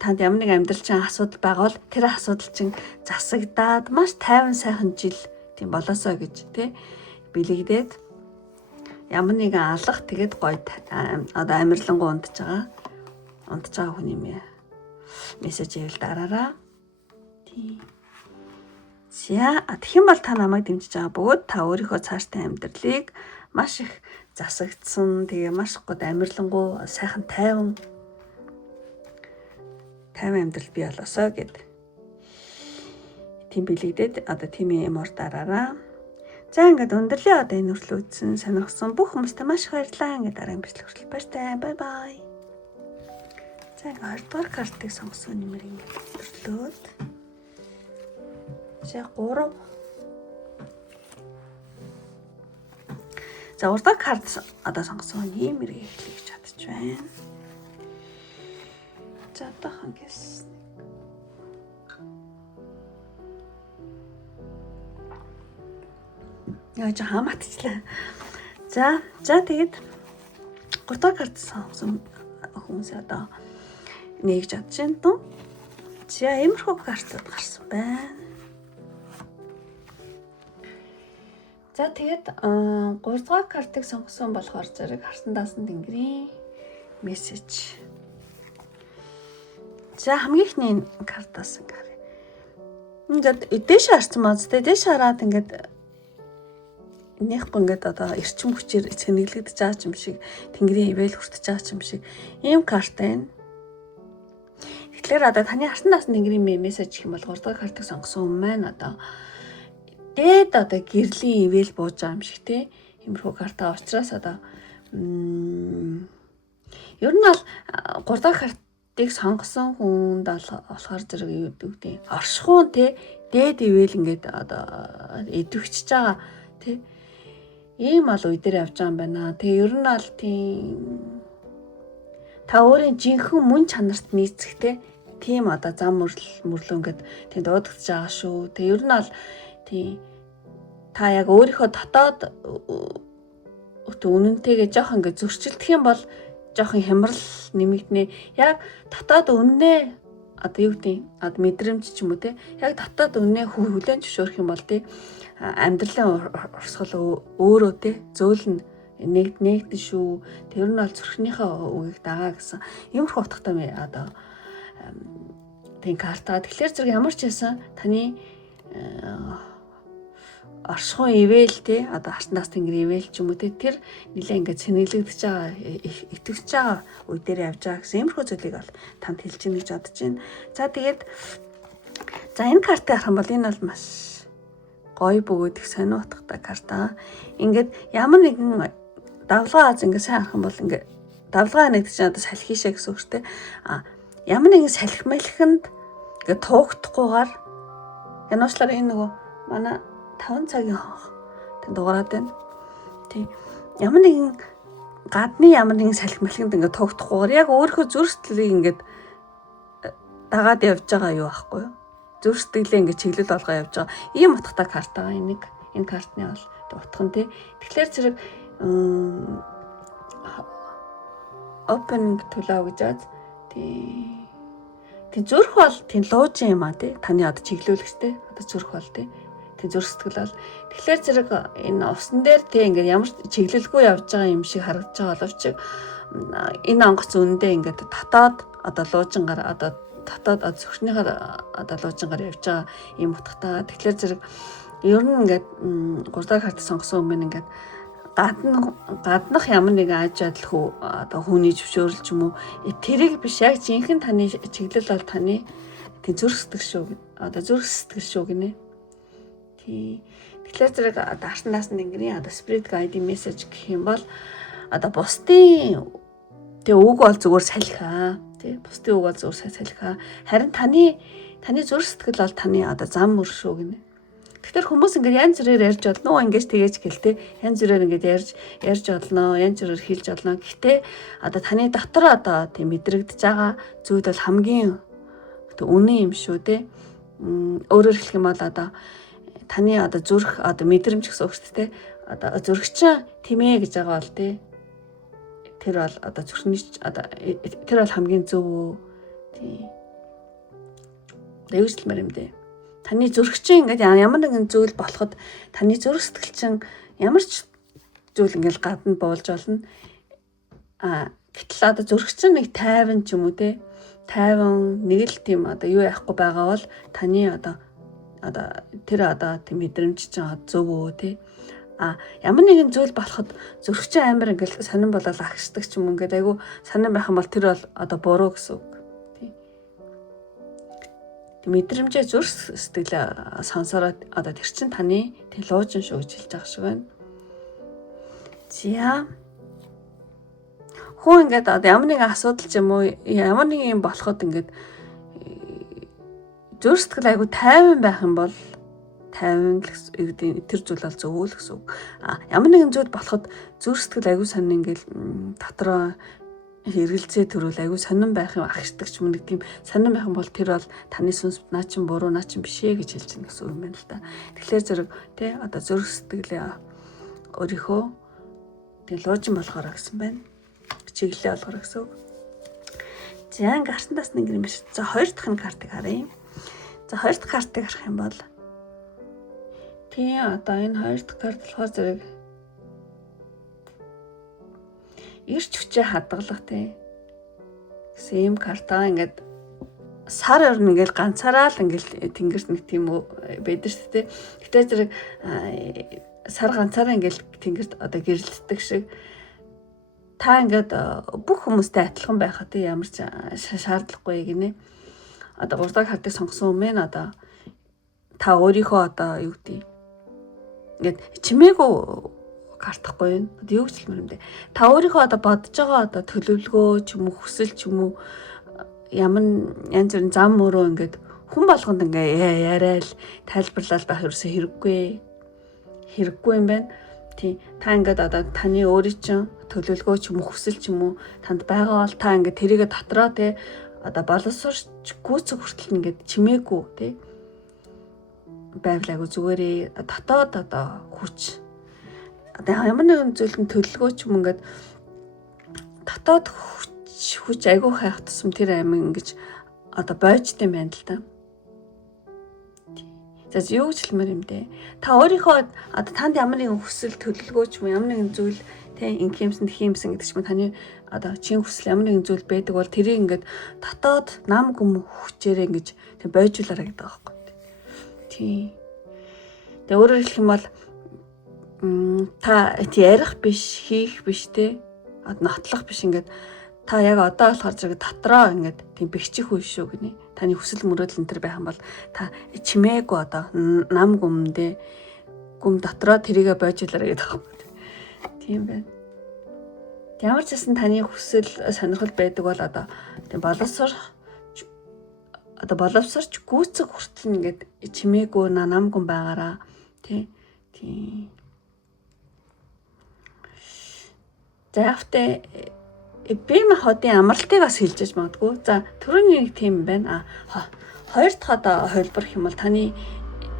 танд ямар нэг амьдрал чинь асуудал байгаа бол тэр асуудал чинь засагдаад маш тайван сайхан жил тийм болоосоо гэж тий бэлэгдээд ямар нэгэн алах тэгээд гоё одоо амирлангуу унтж байгаа хүний мессеж ивэл дараараа Тийм. За тэгэх юм бол та намайг дэмжиж байгаа бөгөөд та өөрийнхөө цааштай амьдралыг маш их засагдсан. Тэгээ маш гол амарлингуй сайхан тайван амьдрал бий болосоо гэд. Тийм билэгдээд одоо тийм юм ор дараараа. За ингээд өндөрлөө одоо энэ хүртэл үзсэн сонирхсан бүх хүмүүстээ маш их баярлалаа. Ингээд дараагийн бичлэг хүртэл баяртай. Бай бай. За ингээд 20 дугаар картыг сонгосон нэмэр ингээд өндөрлөөд. За 3. За урдаа карт одоо сонгосон нэмэр эхлэе гэж бодож байна. За одоохон гэс. Яа ч хамаатчлаа. За тэгээд 3 дахь карт сонгосон хүмүүс одоо нэгж бодож байна тун. За иймэрхүү картууд гарсан байна. За тэгээд 3 дахь картыг сонгосон болохоор зэрэг харсан даасан тэнгэрийн мессеж. За хамгийн ихний картаас ингээд. Ингээд дээш харсан маа. Дээш хараад ингээд нэхгүй ингээд одоо эрчим хүчээр цэнэглэгдэж байгаа юм шиг тэнгэрийн ивэл хүртэж байгаа юм шиг ийм карт байна. Тэгэхээр одоо таны харсан даасан тэнгэрийн мессеж гэх юм бол 3 дахь картыг сонгосон юм байна. Одоо дээд одоо гэрлийн ивэл бууж байгаа юм шиг те. Иймэрхүү картаа учраас одоо ер нь бол 3 дахь картыг сонгосон хүнд болохоор зэрэг юу гэдэг оршихуун те дээд ивэл ингээд одоо идэвхжиж байгаа те. Ийм ал үе дээр явж байгаа юм байна. Тэгээ ер нь ал тийм та өөрийн жинхэнэ мөн чанарт нийцэхтэй тийм одоо зам мөрлөө ингээд тийм дуудагдж байгаа шүү. Тэгээ ер нь ал тийм та яг өөрийнхөө дотоод үнэнтэйгээ жоох ингээд зөрчилдөх юм бол жоохон хямрал нэмэгдэнэ. Яг дотоод үннээ одоо юу гэдэг одоо мэдрэмж ч юм уу те яг дотоод үннээ хүлээн зөвшөөрөх юм бол те амьдралын урсгал өөрөө те зөөлн нэгдэн шүү. Тэр нь бол зүрхнийхээ үгийг дагаа гэсэн иймэрхүү утгатай одоо тийм карта. Тэгэхээр зэрэг ямар ч байсан таны оршихуун ивэл те одоо харснаас тэнгэр ивэл ч юм уу те тэр нэлээ ингээд цэнэглэгдэж байгаа итгэвч байгаа үе дээр явж байгаа гэсэн иймэрхүү зүйлийг бол танд хэлж ийн гэж бодож байна. За тэгээд за энэ картыг харах юм бол энэ бол маш гоё бөгөөд их сонио утгатай карта. Ингээд ямар нэгэн давлгаа аз ингээд сайн харах юм бол ингээд давлгаа нэгдэж чинь одоо салхи шээ гэсэн үг шүү дээ. Ямар нэгэн салхи малхинд ингээд туугдахгүйгээр энэ уучлаарай энэ нөгөө манай 5 цагийн тэнд дуурайд байна. Тийм. Ямар нэгэн гадны ямар нэгэн салхи малхинд ингээд туугдахгүйгээр яг өөрийнхөө зүрх сэтгэлийг ингээд дагаад явж байгаа юу аахгүй юу? Зүрх сэтгэлээ ингээд чиглэл болгоо явж байгаа. Ийм утгатай карт байгаа энэ картны бол утга нь тий. Тэгэхээр зэрэг opening to love гэж аз тий зүрх бол тий луужин юм а тий таны одоо чиглүүлэгчтэй одоо зүрх бол тий зүрх сэтгэл бол тэгэхээр зэрэг энэ усан дээр тий ингээд ямар чиглэлгүй явж байгаа юм шиг харагдаж байгаа боловч энэ онгоц үндэ ингээд дотоод одоо луужингаар одоо дотоод зөвхнийхээ одоо луужингаар явж байгаа юм утгатай. Тэгэхээр зэрэг ер нь ингээд 3 дахь карт сонгосон юм ингээд гаднах ямар нэгэн аж адал одоо хүний зөвшөөрөл ч юм уу тэрийг биш яг жинхэнэ таны чиглэл бол таны тий зүрх сэтгэл шүү одоо зүрх сэтгэл шүү гинэ. Тэгэхээр зэрэг одоо харснаас тэнгэрийн одоо spirit guide message гэх юм бол одоо бусдын тэг үг бол зүгээр салхиа тий бусдын үг бол зүгээр салхиа харин таны зүрх сэтгэл бол таны одоо зам мөр шүү гинэ. Тэгэхээр хүмүүс ингээд янз бүрээр ярьж болно уу ингэж тэгэж гэлтэй янз бүрээр ингээд ярьж болно янз бүрээр хэлж болно. Гэхдээ одоо таны дотор одоо тийм мэдрэгдэж байгаа зүйл бол хамгийн үнэн юм шүү те. Өөрөөр хэлэх юм бол одоо таны одоо зүрх одоо мэдрэмж гэсэн үг шүү дээ. Одоо зүрхчин тэмээ гэж байгаа бол тий. Тэр бол одоо зүрхний одоо тэр бол хамгийн зөв тий. Дэвшлмэр юм дээ. Таны зүрхчин ингээд ямар нэгэн зүйл болоход таны зүрх сэтгэлчин ямар ч зүйл ингээд гадна буулж болно. Гэтэл одоо зүрхчин нэг тайван ч юм уу те тайван нэг л тийм одоо юу яахгүй байгаа бол таны одоо тэр тийм мэдрэмж чинь зөв үү те. Ямар нэгэн зүйл болоход зөрөгчөө амар ингээл сонирн болол агшдаг ч юм ингээд айгу сонирн байх юм бол тэр бол одоо буруу гэсэн үг. Тэг мэдрэмжээ зүрх сэтгэлээ сонсороо одоо тэр чин таны тэг луужин шүү гэж хэлж байгаа шиг байна. За хүн ингээд ямар нэгэн асуудал ч юм уу ямар нэг юм болоход ингээд зүрх сэтгэл айгу тайван байх юм бол тайван тэр зүйл бол зөв л гэсэн үг. Ямар нэгэн зүйл болоход зүрх сэтгэл айгу сонин ингээл дотроо хэрэгэлцээ төрөл айгу сонин байх юм агшдаг ч юм нэг тийм сонин байх юм бол тэр бол таны сүнс наа чин буруу наа чин биш ээ гэж хэлж байгаа гэсэн үг юм байна л да. Тэгэхээр зэрэг тий одоо зүрх сэтгэлээ өөрийнхөө тий луужин болгоорой гэсэн байна. Чиглэлээ болгоорой гэсэн үг. За ингээ гартандаас нэг юм биш. За хоёр дахь картыг харъя. За хоёр дахь картыг харах юм бол тий одоо энэ хоёр дахь карт болохоор зэрэг ирч хүчээ хадгалах тий гэсэн юм картаа ингээд сар орно ингээл ганцаараа л ингээл тэнгэрт нэг тийм байдаг шүү дээ. Гэтэ зэрэг сар ганцаараа ингээл тэнгэрт одоо гэрэлтдэг шиг та ингээд бүх хүмүүстэй адилхан байхад ямар ч шаардлагагүй гинэ. Одоо 3 дахь картыг сонгосон юм байна. Одоо та өөрийнхөө одоо юу гэдэг ингээд чимээгүй картахгүй юм. Одоо юу гэж хэлмээр юм бэ? Та өөрийнхөө одоо бодож байгаа одоо төлөвлөгөө ч юм уу хүсэл ч юм уу ямар янз бүрийн зам мөрөө ингээд хүн болгонд ингээ яриад тайлбарлал байх ерөөсөө хэрэггүй юм байна. Тий та ингээд одоо таны өөрийн чинь төлөвлөгөө ч юм уу хүсэл ч юм уу танд байгаа бол та ингээд тэрийгэ дотроо тий одоо боловсрч гүйцэх хүртэл ингээд чимээгүй тий байвлаагүй зүгээрээ дотоод одоо хүч одоо ямар нэгэн зүйлэн төлөвлөгөө ч юм ингээд дотоод хүч айгүй хайх тусам тэр амин ингэж одоо бойжд юм байна л да. За юу гэж хэлмээр юм бэ? Та өөрийнхөө одоо танд ямар нэгэн хүсэл төлөвлөгөө ч юм ямар нэгэн зүйл тэ инхэмсэн тхимсэн гэдэг ч юм таны одоо чин хүсэл ямар нэгэн зүйл байдаг бол тэрийг ингээд дотоод нам гүм хүчээрээ ингэж тэг бойжуулаарай гэдэг байгаа байхгүй. Тий. Тэгээ өөрөөр хэлэх юм бол та ярих биш, хийх биш те. Нотлох биш ингээд та яг одоо болохоор зэрэг дотроо ингээд тийм бэхчих үе шүү гинэ. Таны хүсэл мөрөөдөл энэ төр байх юм бол та чимээгүй одоо нам гүмдээ гүм дотроо тэрийгэ бойжуулаарай гэдэг байна. Тийм байна. Ямар ч гэсэн таны хүсэл сонирхол байдаг бол одоо тийм боловсрч гүйцэх хүртэл ингээд чимээгүй нам гүм байгаараа тий. За явтаа бие махбодын амралтыг бас хэлжэж магадгүй. За түрүүний нэг тийм байна. Хоёр дахь одоо хувилбар гэх юм бол таны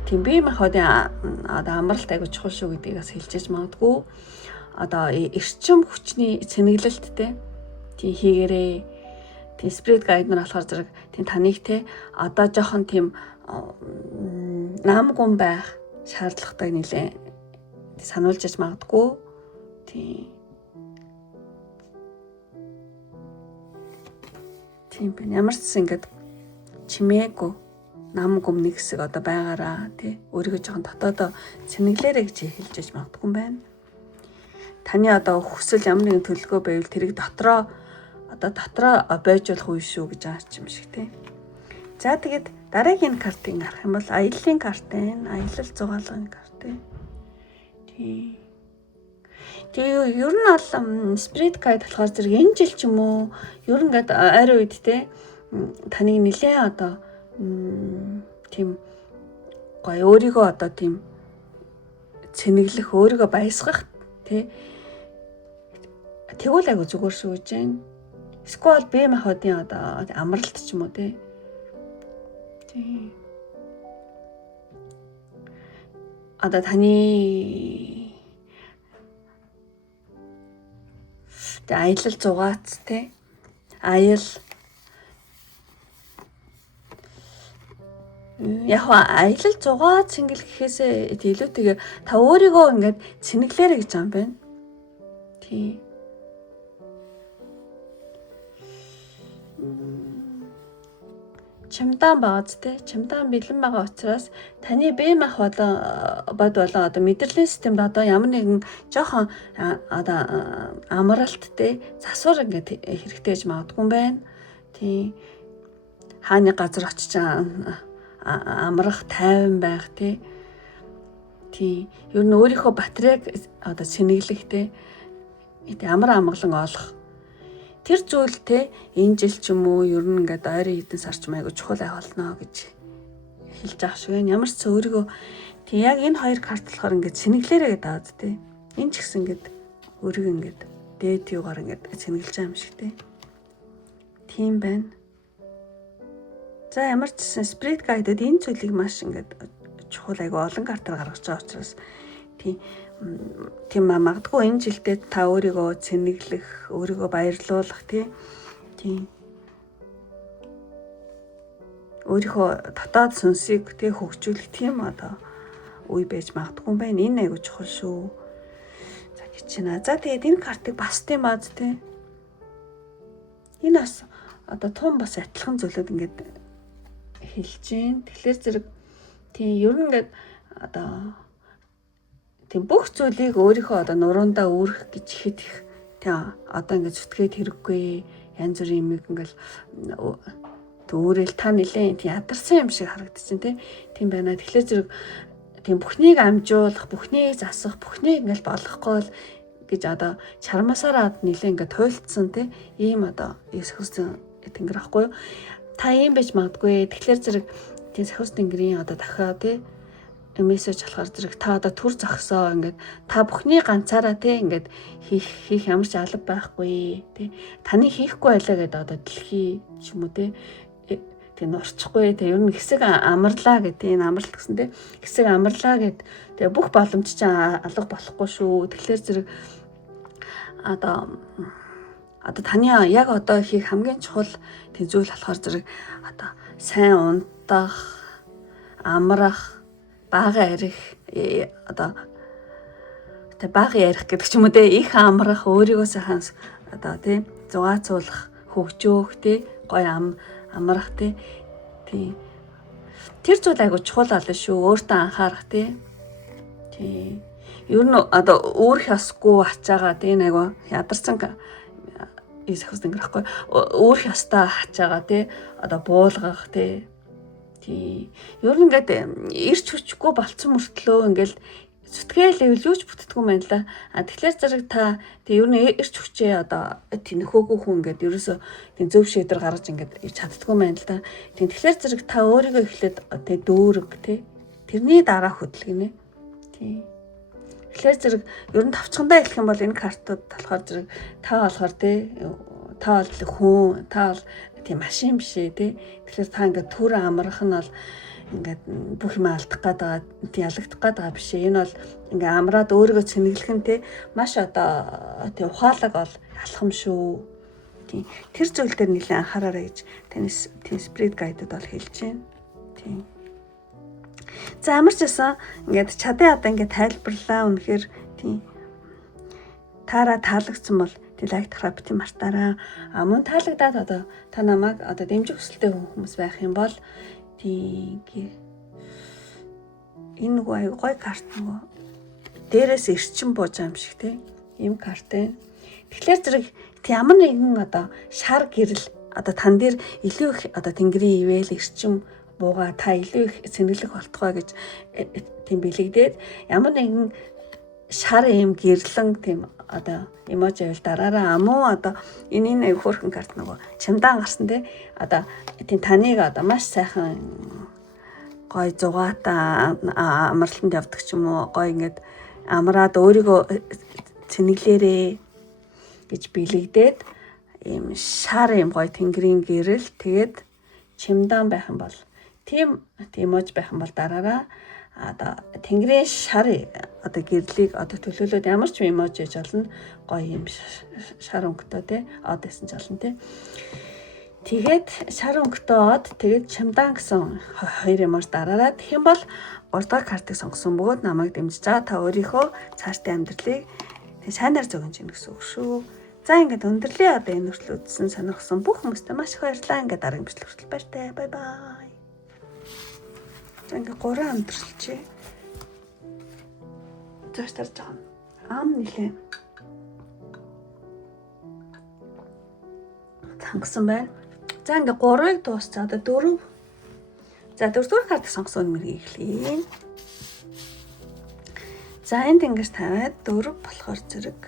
тийм бие махбодын одоо амралт айгуу чухал шүү гэдгийг бас хэлжэж магадгүй. Одоо эрчим хүчний цэнэглэлттэй тийм хийгээрээ тийм спирит гайд нар болохоор зэрэг тийм таныг те одоо жоохон тийм нам гүн байх шаардлагатай нэлээ сануулж яж магадгүй. Тийм байна. Ямар ч гэсэн ингээд чимээгүй нам гүм нэг хэсэг одоо байгаараа тий өөрийгөө жоохон дотоодоо цэнэглээрэй гэж хэлж яж магадгүй юм байна. Таны одоо хүсэл ямар нэгэн төлөвлөгөө байвал тэрийг дотроо бойжуулах үе шүү гэж аач юм шиг тий. За тэгээд дараагийн картыг харах юм бол аяллаа карт байна. Аялал зугаалгын карт тий. Тэгээ ер нь бол спирит гайд болохоор зэрэг энэ жил ч юм уу ер нь ингээд ойрын үед те таныг нэлээ одоо тийм гоё өөрийгөө одоо тийм цэнэглэх өөрийгөө баясгах те тэгвэл айгу зүгээр шүү гэж байна. Эсвэл бие махбодын одоо амралт ч юм уу те. Одоо таны аялал зугаац те аял яг аялал зугаац ингэл гэхээсээ илүүтэйгээр та өөрийгөө ингээд цэнэглээрэй гэж юм байна. Тий. чемодан багаз те чемодан бэлэн байгаа учраас таны бие мах болон одоо мэдрэлийн системд одоо ямар нэгэн жоохон одоо амралт те засвар ингээд хэрэгтэй гэж магадгүй юм байна. Тийм хааны газар очиж амрах тайван байх те. Тийм ер нь өөрийнхөө батарейг одоо сэнэглэх те амар амгалан олох тэр зүйл те энэ жил ч юм уу ер нь ингээд ойрын хэдэн сар ч майгүй чухал болно гэж хэлж байгаа шүү. Ямар ч өөрийгөө тэг яг энэ хоёр карт болохоор ингээд сэнэглээрээ гэдэг аа те. Энэ ч гэсэн ингээд өөрийгөө ингээд дээд юугаар ингээд сэнэглэж байгаа юм шиг те. Тийм байна. За ямар ч гэсэн spirit guide-д энэ зүйлийг маш ингээд чухал айгүй олон картаар гаргаж байгаа учраас тийм магадгүй энэ жилдээ та өөрийгөө цэнэглэх, өөрийгөө баярлуулах тийм өөрийнхөө дотоод сүнсийг хөгжүүлэх тийм одоо үе байж магадгүй байна. Энэ айгүй чухал шүү. За гэж байна. За тэгээд энэ картыг бас тийм бааз тийм. Энэ бас одоо тун бас адилхан зүйлүүд ингээд хэлж гин. Тэгэхээр зэрэг тийм ер нь ингээд одоо тийм бүх зүйлийг өөрийнхөө одоо нуруундаа үүрэх гэж ихэд их тийм одоо ингээд зүтгээд хэрэггүй янз бүрийн юм ингээл өөрөөл та нэлээд тийм ядарсан юм шиг харагдчихэв тийм байна. Тэгэхээр зэрэг тийм бүхнийг амжуулах, бүхнийг засах, бүхнийг ингээл болохгүй гэж одоо чармасаараа нэлээд ингээд туйлдсан тийм ийм одоо сахиус тэнгэр ахгүй юу? Та ийм байж магадгүй. Тэгэхээр зэрэг тийм сахиус тэнгэрийн одоо дахиад тийм мессеж болохоор зэрэг та одоо төр зогсоо ингээд та бүхний ганцаараа тийм ингээд хийх ямар ч алба байхгүй тийм таны хийхгүй байлаа гэдэг одоо дэлхий ч юм уу тийм нурчихгүй тийм ер нь хэсэг амарлаа гэдэг энэ амралт гэсэн тийм хэсэг амарлаа гэд тэгээ бүх боломж чинь алга болохгүй шүү. Тэгэхээр зэрэг одоо таны яг одоо хийх хамгийн чухал тийм зүйл болохоор зэрэг одоо сайн унтах, амрах, бага ярих одоо тэ бага ярих гэдэг ч юм уу те их амрах өөрийгөө сайхан одоо тий зугаацуулах хөгжөөх тий гой амрах тий тэр зүйл айгу чухал аль шүү. Өөртөө анхаарах тий ер нь одоо өөр ёсгүй ачаага тий айгу ядарсан сахиус тэнгэрхгүй өөр ёстой ачаага тий одоо буулгах тий ер нь ингээд ирч хүчгүй болцсон мөртлөө ингээд зүтгээл юу ч бүтдэггүй юм байна л. Тэгэхээр зэрэг та ер нь ирч хүчээ одоо тэнхөөгүй хүн ингээд ерөөсөө тийм зөв шийдвэр гаргаж ингээд ирч чаддаггүй юм байна л. Тэгэхээр зэрэг та өөрийгөө эхлээд дүүрэг тий тэрний дараа хөдөлгөнэ. Тэгэхээр зэрэг ер нь тавчхандаа хэлэх юм бол энэ картууд болохоор зэрэг та болохоор тий та бол хүн та бол тийм машин биш ээ тий. Тэгэхээр та ингээд түр амрах нь бол ингээд бүх юм алдах гээд байгаа, ялагдах гээд байгаа биш ээ. Энэ бол ингээд амраад өөрийгөө цэнэглэх нь тий маш одоо тий ухаалаг бол алхам шүү. Тий тэр зүйл дээр нэлээд анхаараарай гэж таны тий spirit guide-д бол хэлж байна. Тий. За ямар ч байсан ингээд чадаа одоо ингээд тайлбарлаа. Үнэхээр тий таараа таалагдсан бол лайк тарапти мартаараа. Мөн таалагдаад одоо та намайг одоо дэмжих хүсэлтэй хүмүүс байх юм бол тийм энэ нөгөө аяг гой карт нөгөө дээрээс эрчим бууж байгаа юм шиг тийм ийм карт байна. Тэгэхээр зэрэг ямар нэгэн одоо шар гэрэл одоо тан дээр илүү их одоо тэнгэрийн ивэл эрчим бууга та илүү их сэнэглэх болтугай гэж тийм бэлэгдээд ямар нэгэн шар ийм гэрлэн тийм одоо эможи байл дараараа амуу одоо энэ хөөрхөн карт нөгөө чамдаан гарсан те одоо тийм таныг одоо маш сайхан гой зугаатаа амралтанд явдаг ч юм уу гой ингээд амраад өөрийгөө цэнэглээрээ гэж бэлэгдээд ийм шар ийм гой тэнгэрийн гэрэл тэгээд чамдаан байх юм бол тийм эможи байх юм бол дараараа одоо тэнгэрийн шар одоо гэрлийг одоо төлөөлөд ямар ч эможи хийж олно гоё юм шар өнгөтэй тий од байсан ч олно тий тэгээд шар өнгөтэй од тэгээд чамдаан гэсэн хоёр эможи дараараа тэгэх юм бол 3 дахь картыг сонгосон бөгөөд намайг дэмжиж байгаа та өөрийнхөө цаашдын амьдралыг сайнаар зөгнж гин гэсэн үг шүү. За ингээд өндөрлөө одоо энэ хүртэл үзсэн сонирхсан бүх хүмүүстээ маш их баярлалаа. Ингээд дараагийн бичлэг хүртэл баяртай. Бай бай. За ингээд 3 өндөрлөчээ. Зөөс тарж байгаа. Ам нилээ. Хангасан байна. За ингээд 3-ыг дуусчаа. Одоо 4. За 4-р картыг сонгосон нэмэрийг эхлэе. За энд ингэж тавиад 4 болохоор зэрэг.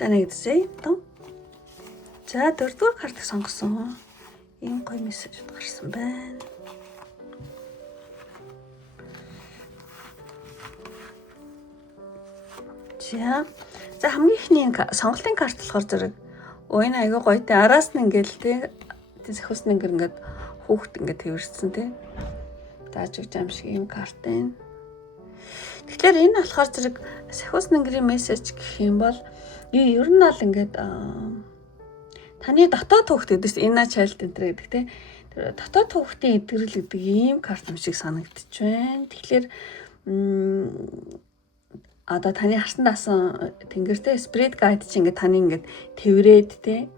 Танайдсэй. За 4-р картыг сонгосон. Ийм гоё мессежд гарсан байна. За хамгийн ихний сонголтын карт болохоор зэрэг энэ аягүй гоё те араас нь ингээл те сахиус нь ингээд хүүхд ингээд тэрвэрсэн те зааж өгч юм шиг юм карт байна. Тэгэхээр энэ болохоор зэрэг сахиус нэнгэрийн мессеж гэх юм бол ер нь бол ингээд таны дотоод хүүхд гэдэг чинь инна чайлд энэ гэдэг те тэр дотоод хүүхдийн эдгэрэл гэдэг ийм карт юм шиг санагдчих байна. Тэгэхээр одоо таны харсан даасан тэнгэртэй spirit guide чи ингээд таны ингээд тэрврээд те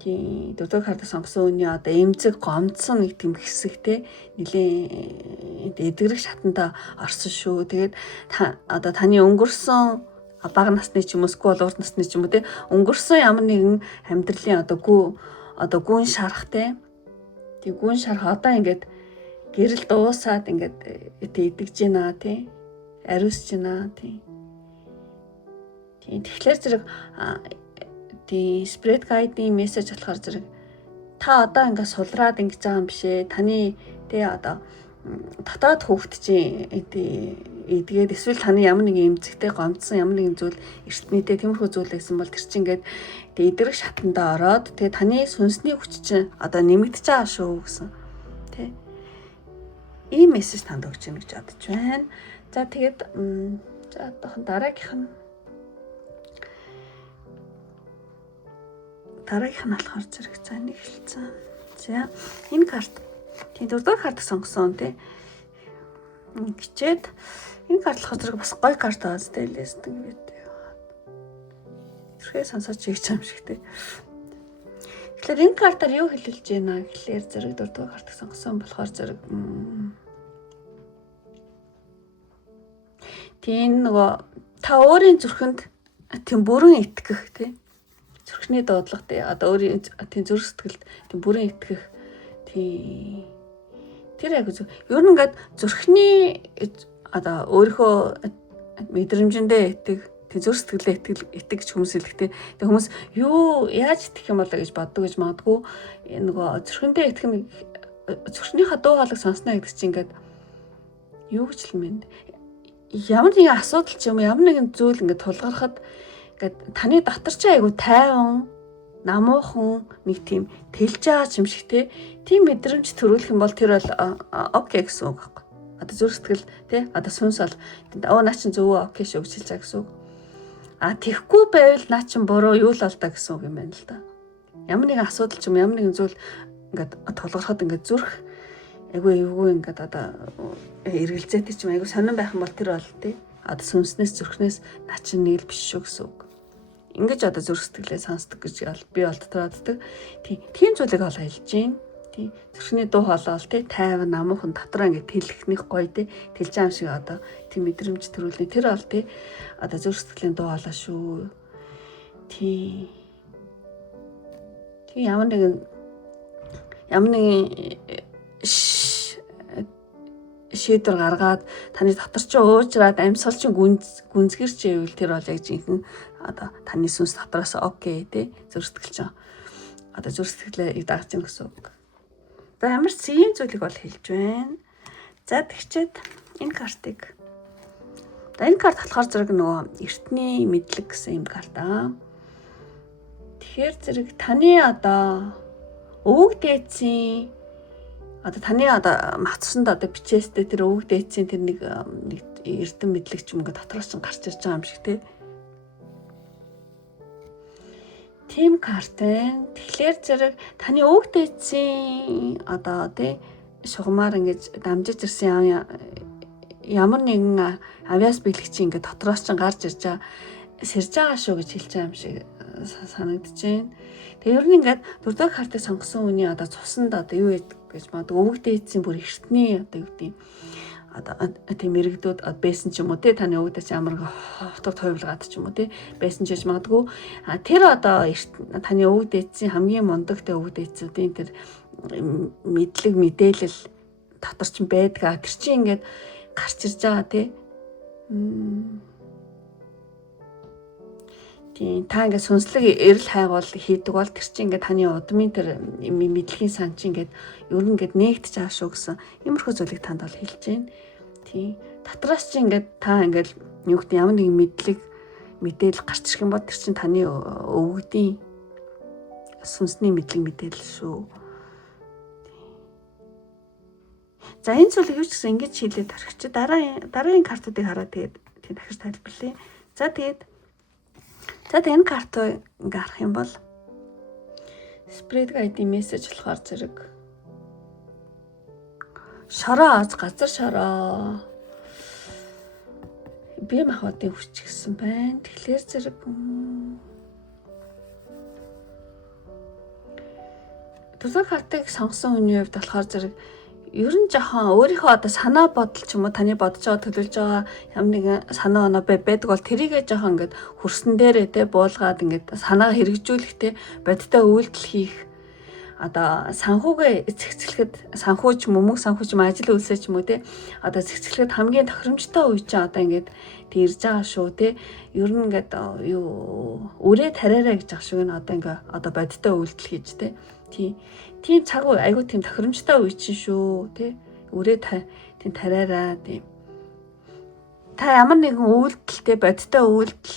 тийм дөрөв картыг сонгосон үний одоо эмзэг гомдсон нэг тийм хэсэг те нэлээ эдгэрэг шатанда орсон шүү. Тэгээд одоо таны өнгөрсөн бага насны ч юм уу эсвэл урт насны ч юм уу те өнгөрсөн ямар нэгэн амьдралын одоо гүн шарах те тийм гүн шарах одоо ингээд гэрэл дуусаад ингээд идэгж байна те ариусж байна те. Тэгэхээр зэрэг тий spirit guide-ийн мессеж болохоор зэрэг та одоо ингээд сулраад ингэж байгаа юм бишээ. Таны тий одоо дотоод хүүхд чи эдгээд эсвэл таны ямар нэгэн эмзэгтэй гомдсон ямар нэгэн зүйл эртнийдээ тиймэрхүү зүйл байсан бол тэр чинь ингээд эдгэрэг шатанда ороод тэгээ таны сүнсний хүч чинь одоо нэмэгдэж байгаа шүү гэсэн тий. Ийм мессеж танд өгч юм гэж бодож байна. За тэгээд за одоохон дараагийнх нь болохоор зэрэг за нэг хэлцэн. За энэ карт тийм 4-р картыг сонгосон тий. Гिचээд энэ карт болохоор зэрэг бас гоё карт байгаа зү лэстэн гэдэг. Тэрхээ сонсож чийж юм шиг тий. Тэгэхээр энэ картаар юу хэлэлж байна гэхлээр зэрэг 4-р картыг сонгосон болохоор зэрэг тийм нөгөө та өөрийн зүрхэнд тийм бүрэн итгэх тий. Зүрхний дуудлага тий одоо өөрийн тийм зүрх сэтгэлд тийм бүрэн итгэх тий тэр яг зөв. Ер нь ингээд зүрхний одоо өөрийнхөө мэдрэмжэндээ итгэх тийм зүрх сэтгэлээ итгэж хүмүүс илэхтэй. Тэг хүмүүс юу яаж итгэх юм болоо гэж боддог гэж магадгүй нөгөө зүрхэндээ итгэх нь зүрхнийхээ дуу хоолойг сонсноо гэдэг чинь ингээд юу гэж л мэд ямар нэгэн асуудал ч юм ямар нэгэн зүйл ингээд тулгархад ингээд таны дотор ч айгу тайван намуухан нэг тийм тэлж байгаа юм шиг те тийм мэдрэмж төрүүлэх юм бол тэр бол окей гэсэн үг байхгүй. Одоо зүрх сэтгэл те одоо сүнс бол наа чин зөвөө окей шүү гэж хэлж байгаа гэсэн үг. Тэгэхгүй байвал наа чин буруу юу л алдаа гэсэн үг юм байна л да. Ямар нэгэн асуудал ч юм ямар нэгэн зүйл ингээд тулгархад ингээд зүрх айгу ингээд одоо эргэлзээтэй ч юм айгу сонирн байх юм бол тэр бол те одоо сүнснээс зүрхнээс наа чин нэг л биш шүү гэсэн үг. Ингэж одоо зүрх сэтгэлээ сонсдог гэж би бол дотроо. Тийм зүйлийг ол хэлж гин. Тийм зүрхний дуу хоолой тий тайван намуухан дотроо ингэ тэлхнэх гоё тий тэлж байгаа юм шиг одоо тийм мэдрэмж төрүүлнэ. Тэр бол тий одоо зүрх сэтгэлийн дуу хоолой шүү. Тийм ямар нэгэн шийдвэр гаргаад таны дотор ч уужраад амьсгал чинь гүнзгэрч ивэл тэр бол яг жинхэнэ одоо таны сүнс дотроос окей тий зүрх сэтгэл чинь одоо зүрх сэтгэлээ дагж ийн гэсэн үг. За ямар ч ийм зүйлийг бол хэлж байна. За тэгчээд энэ картыг энэ карт болохоор зэрэг нөгөө эртний мэдлэг гэсэн юм карт аа. Тэгэхээр зэрэг таны одоо өвөг дээдсийн одоо таны одоо мацсанд одоо бичээстэй тэр өвөг дээдсийн тэр нэг эрдэм мэдлэг ч юм уу дотроос нь гарч ирж байгаа юм шиг тий. Тим карт байна. Тэгэхээр зэрэг таны өвөг дээдсийн одоо тий шугамаар ингэж дамжиж ирсэн ямар нэгэн авиас бэлэгч ингээд дотроос ч гарч ирж байгаа сэрж байгаа шүү гэж хэлж байгаа юм шиг санагдаж байна. Тэгээ ер нь ингээд 4-р картыг сонгосон хүний одоо цуснд одоо юу гэж магадгүй өвөг дээдсийн бүр эртний одоо юу гэдэг одоо тийм иргэдүүд байсан ч юм уу те таны өвөг дээдс ямар хотод хувилгаад ч юм уу те байсан ч гэж магадгүй тэр одоо таны өвөг дээдсийн хамгийн мундаг те өвөг дээдсүүдийн тэр мэдлэг мэдээлэл дотор ч байдаг. Тэр чинь ингээд гарч ирж байгаа те. Тийм та ингээд сүнслэг эрэл хайгуул хийдэг бол тэр чинь ингээд таны удмын тэр мэдлэгийн сан чинь ингээд ер нь ингээд нэгдэж байгаа шүү гэсэн иймэрхүү зүйлийг танд бол хэлж байна. Тийм дотроос чинь ингээд та ингээд юу гэдэг ямар нэгэн мэдээлэл гарч ирэх юм бол тэр чинь таны өвгдийн сүнсний мэдлэг мэдээлэл шүү. За энэ зүйлийг юу ч гэсэн ингэж хийлээд тархич. Дараагийн картуудыг хараад тэгээд тийм дахиж тайлбарлая. За тэгээд энэ картыг ингээ харах юм бол Spirit Guide message болохоор зэрэг шороо аз газар шороо би махбодын хүч гэсэн байна. Тэгэхээр зэрэг төсөө картыг сонгосон хүний хувьд болохоор зэрэг ер нь жоохон өөрийнхөө одоо санаа бодол ч юм уу таны бодож байгаа төлөвлөж байгаа ямар нэгэн санаа оноо байдаг бол тэрийгээ жоохон ингээд хөрсөн дээрээ те буулгаад ингээд санаа хэрэгжүүлэх те бодиттой үйлдэл хийх одоо санхүүгээ цэгцлэхэд санхүү ч мөнгө санхүү ч ажил үйлсээ ч юм уу те одоо цэгцлэхэд хамгийн тохиромжтой үе чинь одоо ингээд ирж байгаа шүү те ер нь ингээд юу өрөө тариараа гэж ах шиг нь одоо ингээд одоо бодиттой үйлдэл хийж те тийм цаг үе айгуу тийм тохиромжтой үе чинь шүү тий өрөө тийм тариараа тийм та ямар нэгэн үйлдэлтэй бодиттой үйлдэл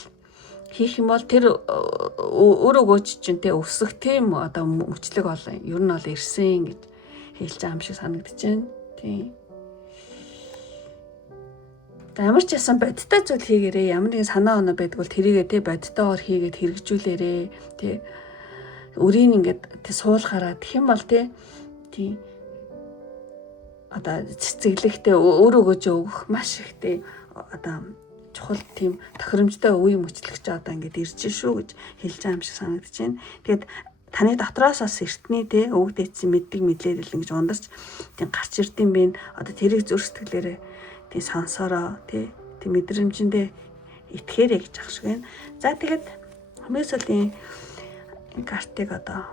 хийх юм бол тэр өөрөө чинь тий өсөх тийм одоо мөчлөг болоо ер нь бол ирсэн гэж хэлж байгаа юм шиг санагдаж байна тий ямар ч ясан бодиттой зүйл хийгээрээ ямар нэгэн санаа оноо байдгүй тэрийгээ тий бодиттойгоор хийгээд хэрэгжүүлээрээ тий өрийн ингээд суулгаараа тэгэх юм бол тий одоо цэцэглэхтэй өөрөө өгөх маш ихтэй одоо чухал тийм тохиромжтой үе мөчлөгч одоо ингээд ирж шүү гэж хэлж байгаа юм шиг санагдаж байна. Тэгээд таны дотроос бас эртний тий өвөг дээдсийн мэддэг мэдлэл ингэж ундарч тийм гарч ирдэм бэ. Одоо тэрийг зүрх сэтгэлээрээ тий сонсороо тий мэдрэмжэндээ итгэхээрэй гэж ах шиг байна. За тэгээд хамгийн сүүлийн картыг одоо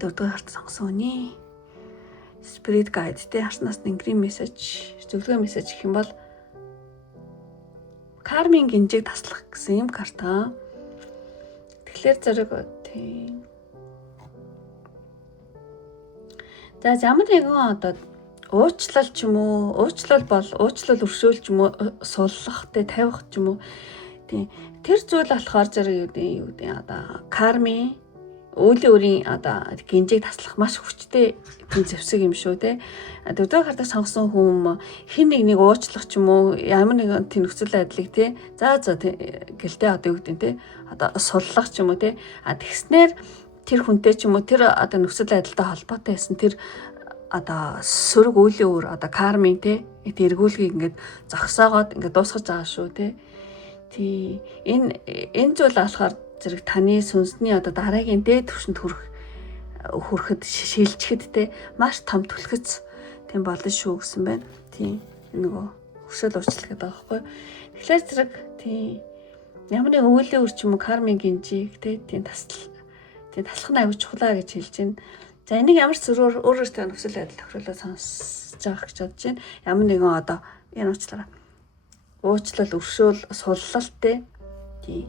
4-р карт сонгосон үний Spirit Guide тэ харснаас нэнгэрийн мессеж, зөвлөгөө мессеж гэх юм бол кармын гинжиг таслах гэсэн юм карта. Тэгэхээр зэрэг тийм. За ямар нэгэн одоо уучлал ч юм уу, уучлал өршөөл ч юм уу, суллах тэ тавих ч юм уу. Тийм. Тэр зүйл болохоор зэрэг юу гэдэг одоо карми өөлийн өрийн одоо гинжиг таслах маш хүчтэй тийм зэвсэг юм шүү те. 4-р картыг сонгосон хүн хин нэг уучлах ч юм уу ямар нэгэн тийм нөхцөл байдлыг те за гэлтэй одоо юу гэдэг те одоо суллах ч юм уу те тэгснээр тэр хүнтэй ч юм уу тэр одоо нөхцөл байдалтай холбоотой байсан тэр одоо сөрөг өөлийн өр одоо карми те эргүүлгийг ингээд зогсоогоод ингээд дуусгаж байгаа шүү те. Тий энэ зүйл болохоор зэрэг таны сүнсний одоо дараагийн дээд түвшинд хүрэхэд шилжихэд те маш том түлхэц тийм болно шүү гэсэн байна. Тий нөгөө өсөл уучлах гэдэг байгаа байхгүй. Тэгэхээр зэрэг тий ямар нэг өвлийн үр ч юм уу кармын гинжиг те тийм таслах нь аюул чухлаа гэж хэлж байна. За энийг ямар ч зөрөөр өөрөөсөө нөхцөл байдал тохируулаад сонсож байгаа гэж бодож байна. Ямар нэгэн одоо энэ уучлаарай уучлал, өршөөл, суллалт тий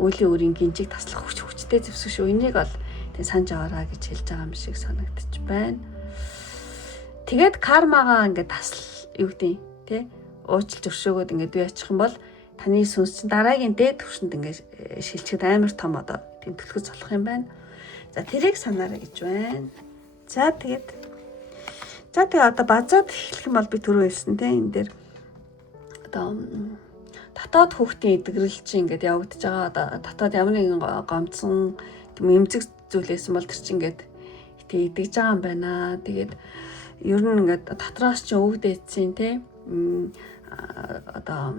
өөлийн өрийн гинжиг таслах хүчтэй зэвсэг шүү. Энийг бол тий санаж аваарай гэж хэлж байгаа юм шиг санагдчих байна. Тэгээд кармагаа ингээд юу гэдэг тий уучлж өршөөгөөд ингээд юу яачих юм бол таны сүнс чинь дараагийн дээд түвшинд ингээд шилжихэд амар том одоо тийм түлхэц болох юм байна. За тэрийг санаарай гэж байна. За тэгээд одоо базаад эхлэх юм бол би түрүү хэлсэн тий энэ дээр одоо татаад хүүхдийн эдгэрэл чинь ингээд явагдаж байгаа. Одоо татаад ямар нэгэн гомцсон тийм эмзэг зүйлээсэн бол тэр чинь ингээд идэж байгаа юм байна. Тэгээд ер нь ингээд дотроос чинь өвд эдсэн те одоо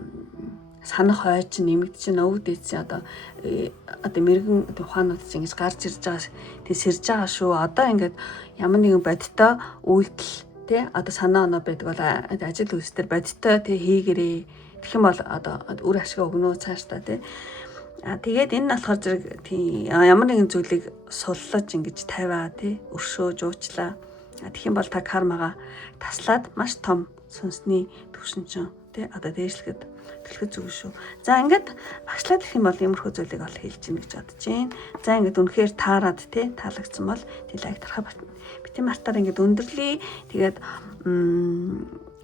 санах хойч нэмэгдэж өвд эцсийн одоо мэрэгэн ухаанууд чинь ингэж гарч ирж байгаа тий сэрж байгаа шүү. Одоо ингээд ямар нэгэн бодтой үйлдэл тий одоо санаа оноо байдаг бол ажил үйлс төр бодтой тий хийгэрээ. Тэгэх юм бол одоо үр ашиг өгнө цааш та тий. Тэгээд энэ нь болохоор зэрэг тий ямар нэгэн зүйлийг суллаж ингэж тавиа тий өршөөж уучлаа. Тэгэх юм бол та кармага таслаад маш том сүнсний төвшинчин тий одоо дээшлэхэд төлөхөд зүг шүү. За ингээд багшлаад ирэх юм бол иймэрхүү зүйлийг ол хэлж гин гэж бодож байна. За ингээд үнэхээр таарад тий таалагдсан бол тий лайк тарах бити мартаар ингээд өндөрлөе. Тэгээд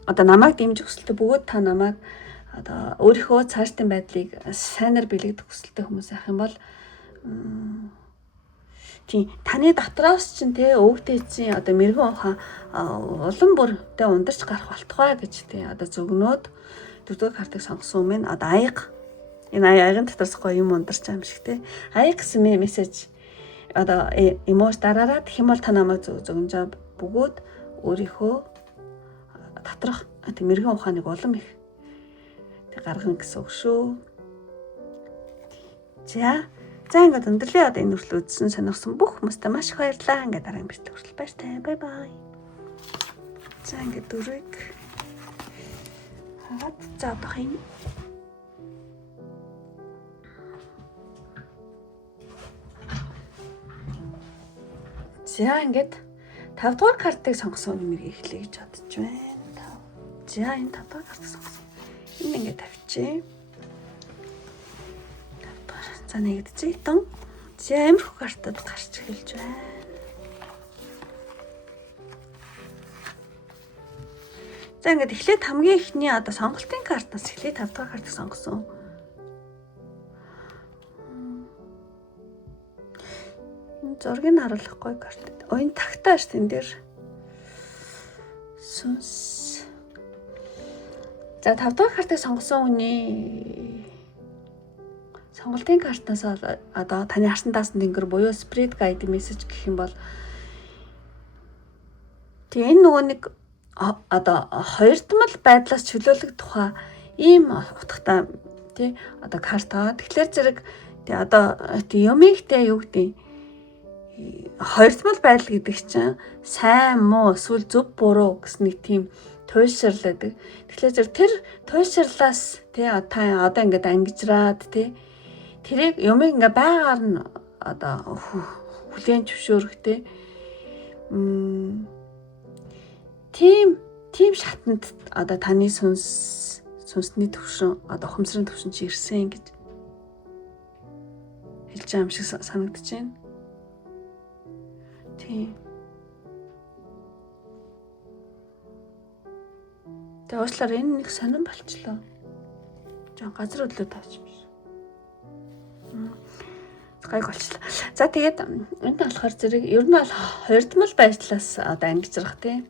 одоо намайг дэмжих хүсэлтэй бөгөөд та намайг одоо өөрийнхөө цаашдын байдлыг сайнаар бэлэгдэх хүсэлтэй хүмүүс ах юм бол тий таны дотроос чинь те өвгтэйцийн одоо мэрэгэн ухаан улам бүр те ундарч гарах болтугай гэж те одоо зөвгнөөд дөрөвдүгээр картыг сонгосон юм байна. Одоо аяга энэ аягын дотроос гоё юм ундарч байгаа юм шиг те аяг гэсэн мессеж одоо эмош дараараа тэгэх юм бол та намайг зөвгнжаа бөгөөд өөрийнхөө доторх мэрэгэн ухааныг улам их гаргана гэсэн үг шүү. За ингээд өндөрлөө одоо энэ хүртэл үзсэн сонирхсан бүх хүмүүстээ маш их баярлалаа. Ингээд дараагийн бичлэг хүртэл баяртай. Бай бай. За ингээд дөрөв хаад за одоо хин за ингээд 5 дугаар картыг сонгосон нэмийг эхлэе гэж бодож байна. За энэ 5 дугаар картыг сонгосон. Энэ ингээд тавьчих. За нэгдэж итэн. За амирх картад гарч эхэлж байна. За ингээд эхлээд хамгийн ихний одоо сонголтын картаас эхлээд 5 дахь картыг сонгосон. Энэ зургийг харуулах гоё карт. Энэ тагтааш тэн дээр. Сүнс. За 5 дахь картыг сонгосон хүний сонголтын картнаас одоо таны харсан даасан тэнгэр буюу spirit guide message гэх юм бол тэгээ энэ нөгөө нэг одоо хоёрдмал байдлаас чөлөөлөх тухай ийм утгатай тий одоо карта. Тэгэхээр зэрэг тий одоо юмигтэй юу гэдэг хоёрдмал байдал гэдэг чинь сайн муу эсвэл зөв буруу гэсэн нэг тийм туйлширлаадаг. Тэгэхээр зэрэг тэр туйлширлаас тий та одоо ингээд ангижраад тий тэрийг юмыг ингээ байгаар нь одоо хүлээн зөвшөөрөхтэй тийм шатанд одоо таны сүнсний төвшин одоо ухамсарын төвшин чи ирсэн гэж хэлж байгаа юм шиг санагдаж байна. Тийм. Тэгээ уучлаарай энэ нэг сонирн болчлоо. Жон газар өдлөө тааж. Гайг болчлаа. За тэгээд энэ болохоор зэрэг ер нь бол хоёрдмал байдлаас одоо ангижрах тийм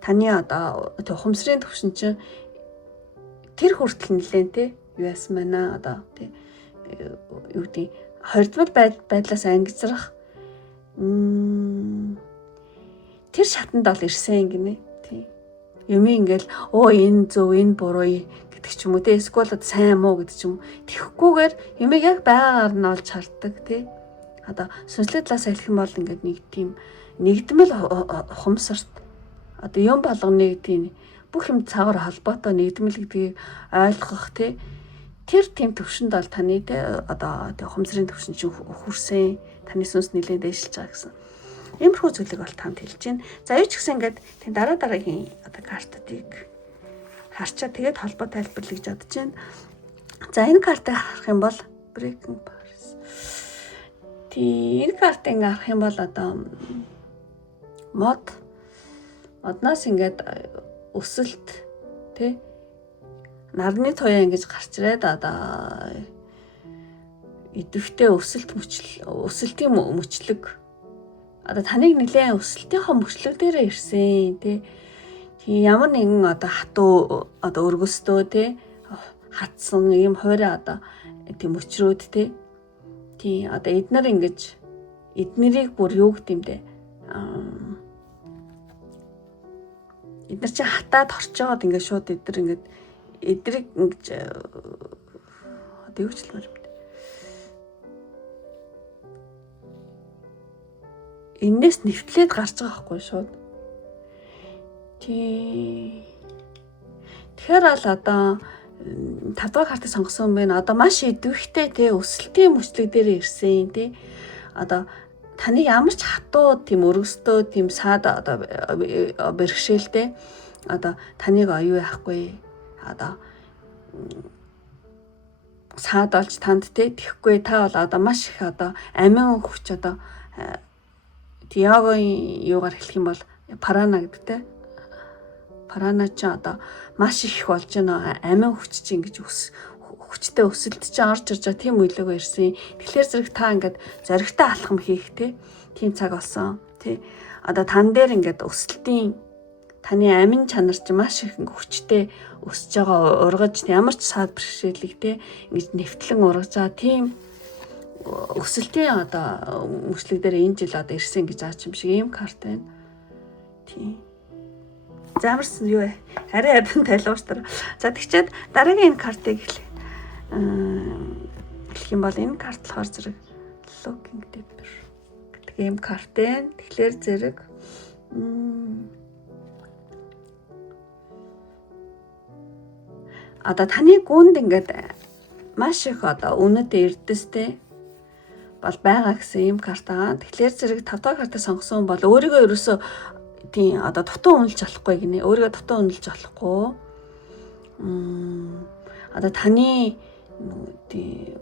таны одоо ухамсарын төвшин чинь тэр хүртэл нэлээд тийм юу яасан байна одоо тийм юу гэдэг хоёрдмал байдлаас ангижрах тэр шатанд бол ирсэн гинэ тийм юм ингээл энэ зөв энэ буруу гэдэг ч юм уу те эсвэл сайн муу гэдэг ч юм. Тэххгүйгээр юмыг яг байгаар нь олж харддаг тий. Одоо сүнслэг талаас хэлэх юм бол ингээд нэг тийм нэгдмэл ухамсарт одоо юм болгоныг тийм бүх юм цаагаар холбоотой нэгдмэл гэдгийг ойлгох тий. Тэр тийм төвшөнд бол таны тий одоо ухамсарын төвшин чинь хүрсэн таны сүнс нэлээд дэвшилж байгаа гэсэн. Иймэрхүү зүйлийг бол танд хэлж байна. За юу ч гэсэн ингээд тийм дараагийн одоо картуудыг харчаа тэгээд холбоо тайлбарлая гэж бодож байна. За энэ картыг харах юм бол Breaking Paris. Энэ картыг харах юм бол одоо моднаас ингээд өсөлт тий нарны туяа ингэж гарч ирээд одоо идэвхтэй өсөлтийн мөчлөг одоо таныг нэлээд өсөлтийнхөө мөчлөг дээрээ ирсэн тий ямар нэгэн одоо хатуу одоо өргөстөө тий хатсан ийм хуурай одоо тийм өчрөөд тий одоо эднэр ингэж эднэрийг бүр юу гэдэм бэ эдгээр чи хатаад хорчоод ингээд шууд эдрийг ингэж юу ч л юм. Энээс нэвтлээд гарч байгаа байхгүй шууд. Тэгэхээр л одоо 5 дахь картыг сонгосон байна. Одоо маш идэвхтэй те өсөлтийн мөчлөг дээр ирсэн те. Одоо таны ямар ч хатуу тийм өргөстөө тийм саад одоо бэрхшээлтэй одоо таныг оюу яахгүй. Одоо саад олж танд те тэхгүй та бол одоо маш их одоо амин хүч одоо яагийн юугаар хэлэх юм бол парана гэдэг те. Парана ч одоо маш их болж байна. Амин хүч чинь ингэж хүчтэй өсөлт чинь орж ирж байгаа тийм үеилгөө ирсэн. Тэгэхээр зэрэг та ингээд зоригтой алхам хийх тийм цаг болсон. Тэ. Одоо тан дээр ингээд өсөлтийн таны амин чанар чинь маш их хүчтэй өсөж байгаа ургаж ямар ч саад бэрхшээлийг те ингэж нэвтлэн ургаж байгаа тийм өсөлтийн одоо мөчлөг дээр энэ жил одоо ирсэн гэж аач юм шиг ийм карт байна. Тийм. Замарсан юу вэ? Арай ардын тайлбарстар. За тэгчээд дараагийн энэ картыг хэлэх юм бол энэ карт болохоор зэрэг Looking Deeper гэдэг ийм карт байна. Тэгэхээр зэрэг одоо таны гүнд ингээд маш их одоо үнэт эрдэстэй бол байгаа гэсэн ийм карт аа. Тэгэхээр зэрэг 5 дахь картыг сонгосон бол өөрийгөө ерөөсөө тийм одоо дутуу үнэлж болохгүй гинэ. Өөрийгөө дутуу үнэлж болохгүй. Одоо таны тийм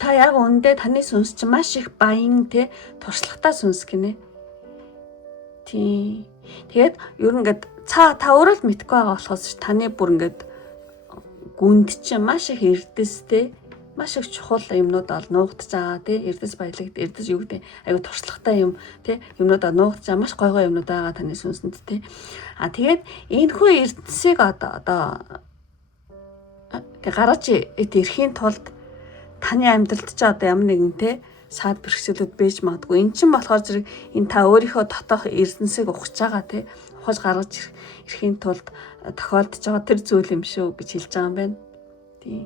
та яг үндэ таны сүнс чинь маш их баян те туршлагатай сүнс гинэ. Тийм. Тэгээд ер нь ингээд та өөрөө л мэдгүй байгаа болохоос таны бүр ингээд гүнд чинь маш их эрдэстэй маш их чухал юмнууд ол нуугдж байгаа тий эрдэс баялаг эрдэс юу гэдэг аюу туршлагатай юм тий юмнуудаа нуугдж байгаа маш гой юмнууд байгаа таны сүнсэнд тий тэгээд энэ хүү эрдэсийг одоо гаргаж ирэхийн тулд таны амьдралд ч одоо ямар нэгэн тий саад бэрхшээлүүд байж магадгүй эн чинь болохоор зэрэг энэ та өөрийнхөө дотоох эрдэнсийг ухаж байгаа тий ухаж гаргаж ирэхийн тулд тохиолдож байгаа тэр зүйл юм шүү гэж хэлж байгаа юм байна тий.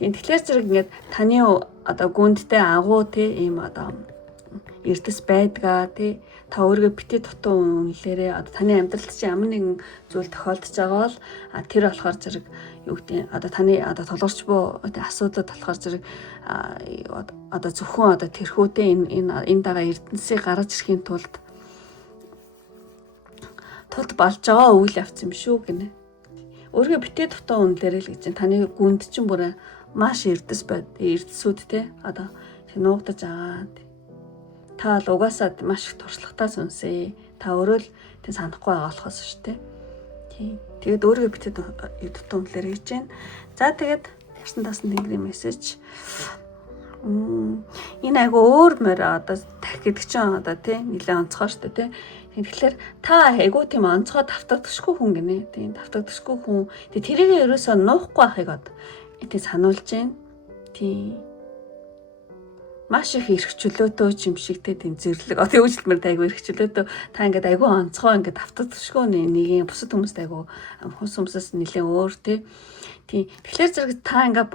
Тэгэхээр зэрэг ингээд таны одоо гүндтэй агуу те ийм одоо эрдэс байдгаа те та өөрийгөө бити дутуу үнэлээрээ одоо таны амьдралд чи ямар нэгэн зүйл тохиолдож байгаа бол тэр болохоор зэрэг юу гэдэг одоо таны одоо толгорч буй асуудал болохоор зэрэг одоо зөвхөн одоо тэрхүүтэй энэ дагаа эрдэнсийг гаргаж ирэхийн тулд болж байгаа үйл явц юм шүү гинэ. Өөрийгөө бити дутуу үнэлээрээ л гэж таны гүнд чинь бүр маш эрдэсүүд те одоо нуугдаж байгаа. Та л угаасаа маш их туршлагатай сүнсээ. Та өөрөө л тэг санахгүй байгаа болохоос шүү дээ. Тийм. Тэгээд өөрийгөө битээ дутуу үнэлэр хийж байна. За тэгээд тарсан тасан тэнгэрийн мессеж. Энэ айгу өөр мөр одоо тах гэдэг чинь одоо тий нэлээд онцгой шүү дээ тий. Тэгэхээр та айгу тийм онцгой давтагдчихгүй хүн гинэ. Тийм давтагдчихгүй хүн. Тэг тэрийг ерөөсөө нуухгүй байхыг одоо эдээ сануулж байна. Тийм. Маш их эрх чөлөөтэй юм шигтэй тийм зэрлэг. Одоо үйлчлэмэр айгу эрх чөлөөтэй та ингээд айгу онцгой ингээд автагдчихгүй нэгийн бусад хүмүүст айгу хүнс хүмүүсээс нэлээд өөр тийм. Тэгэхээр зэрэг та ингээд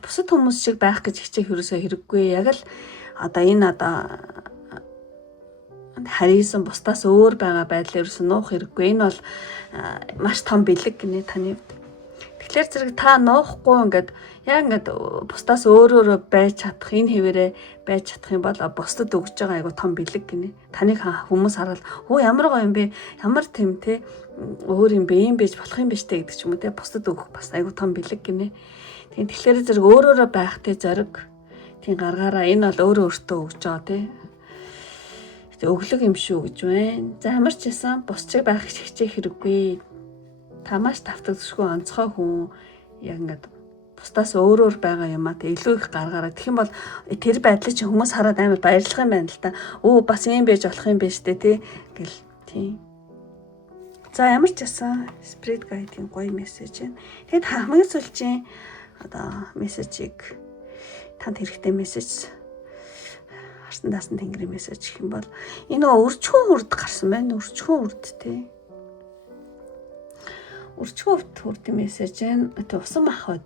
бусад хүмүүс шиг байх гэж хичээх ерөөсөө хэрэггүй. Яг л одоо энэ одоо харьяасан бусдаас өөр байгаа байдлаа ерөөсөө нуух хэрэггүй. Энэ бол маш том бэлэг гинэ таны хувьд. Тэгэхээр зэрэг та нуухгүй ингээд яг ингээд бусдаас өөрөөрөө байж чадах энэ хэвээрээ байж чадах юм бол бусдад өгж байгаа айгу том бэлэг гинэ. Таныг хүмүүс хараад хөө ямар гоё юм бэ? Ямар тийм те өөр юм бэ? Ийм байж болох юм биш те гэдэг ч юм уу те бусдад өгөх бас айгу том бэлэг гинэ. Тэгэхээр зэрэг өөрөөрөө байх те зориг тийм гаргаараа энэ бол өөрөө өөртөө өгж байгаа те. Өглөг юм шүү гэж байна. За ямар ч байсан бус чиг байх хичээх хэрэггүй. Та маш давтагдчихгүй онцгой хүн яг ингээд бусдаас өөрөөр байгаа юм аа тэг илүү их гаргаараа тэгэх юм бол тэр байдлыг чи хүмүүс хараад амар баярлах юм байна л та. Өө бас юм байж болох юм байна штэ тий гэл тий. За ямар ч байсан Spirit Guide-ийн гоё мессеж байна. Тэгэд хамгийн сүүлчийн одоо мессежийг танд хэрэгтэй мессеж Арсан даасан тэнгэрийн мессеж гэх юм бол энэ нөгөө өрчхүүн хүрд гарсан байна. Өрчхүүн хүрд тий. Өрчхүүн хүрд мессеж энэ усан махад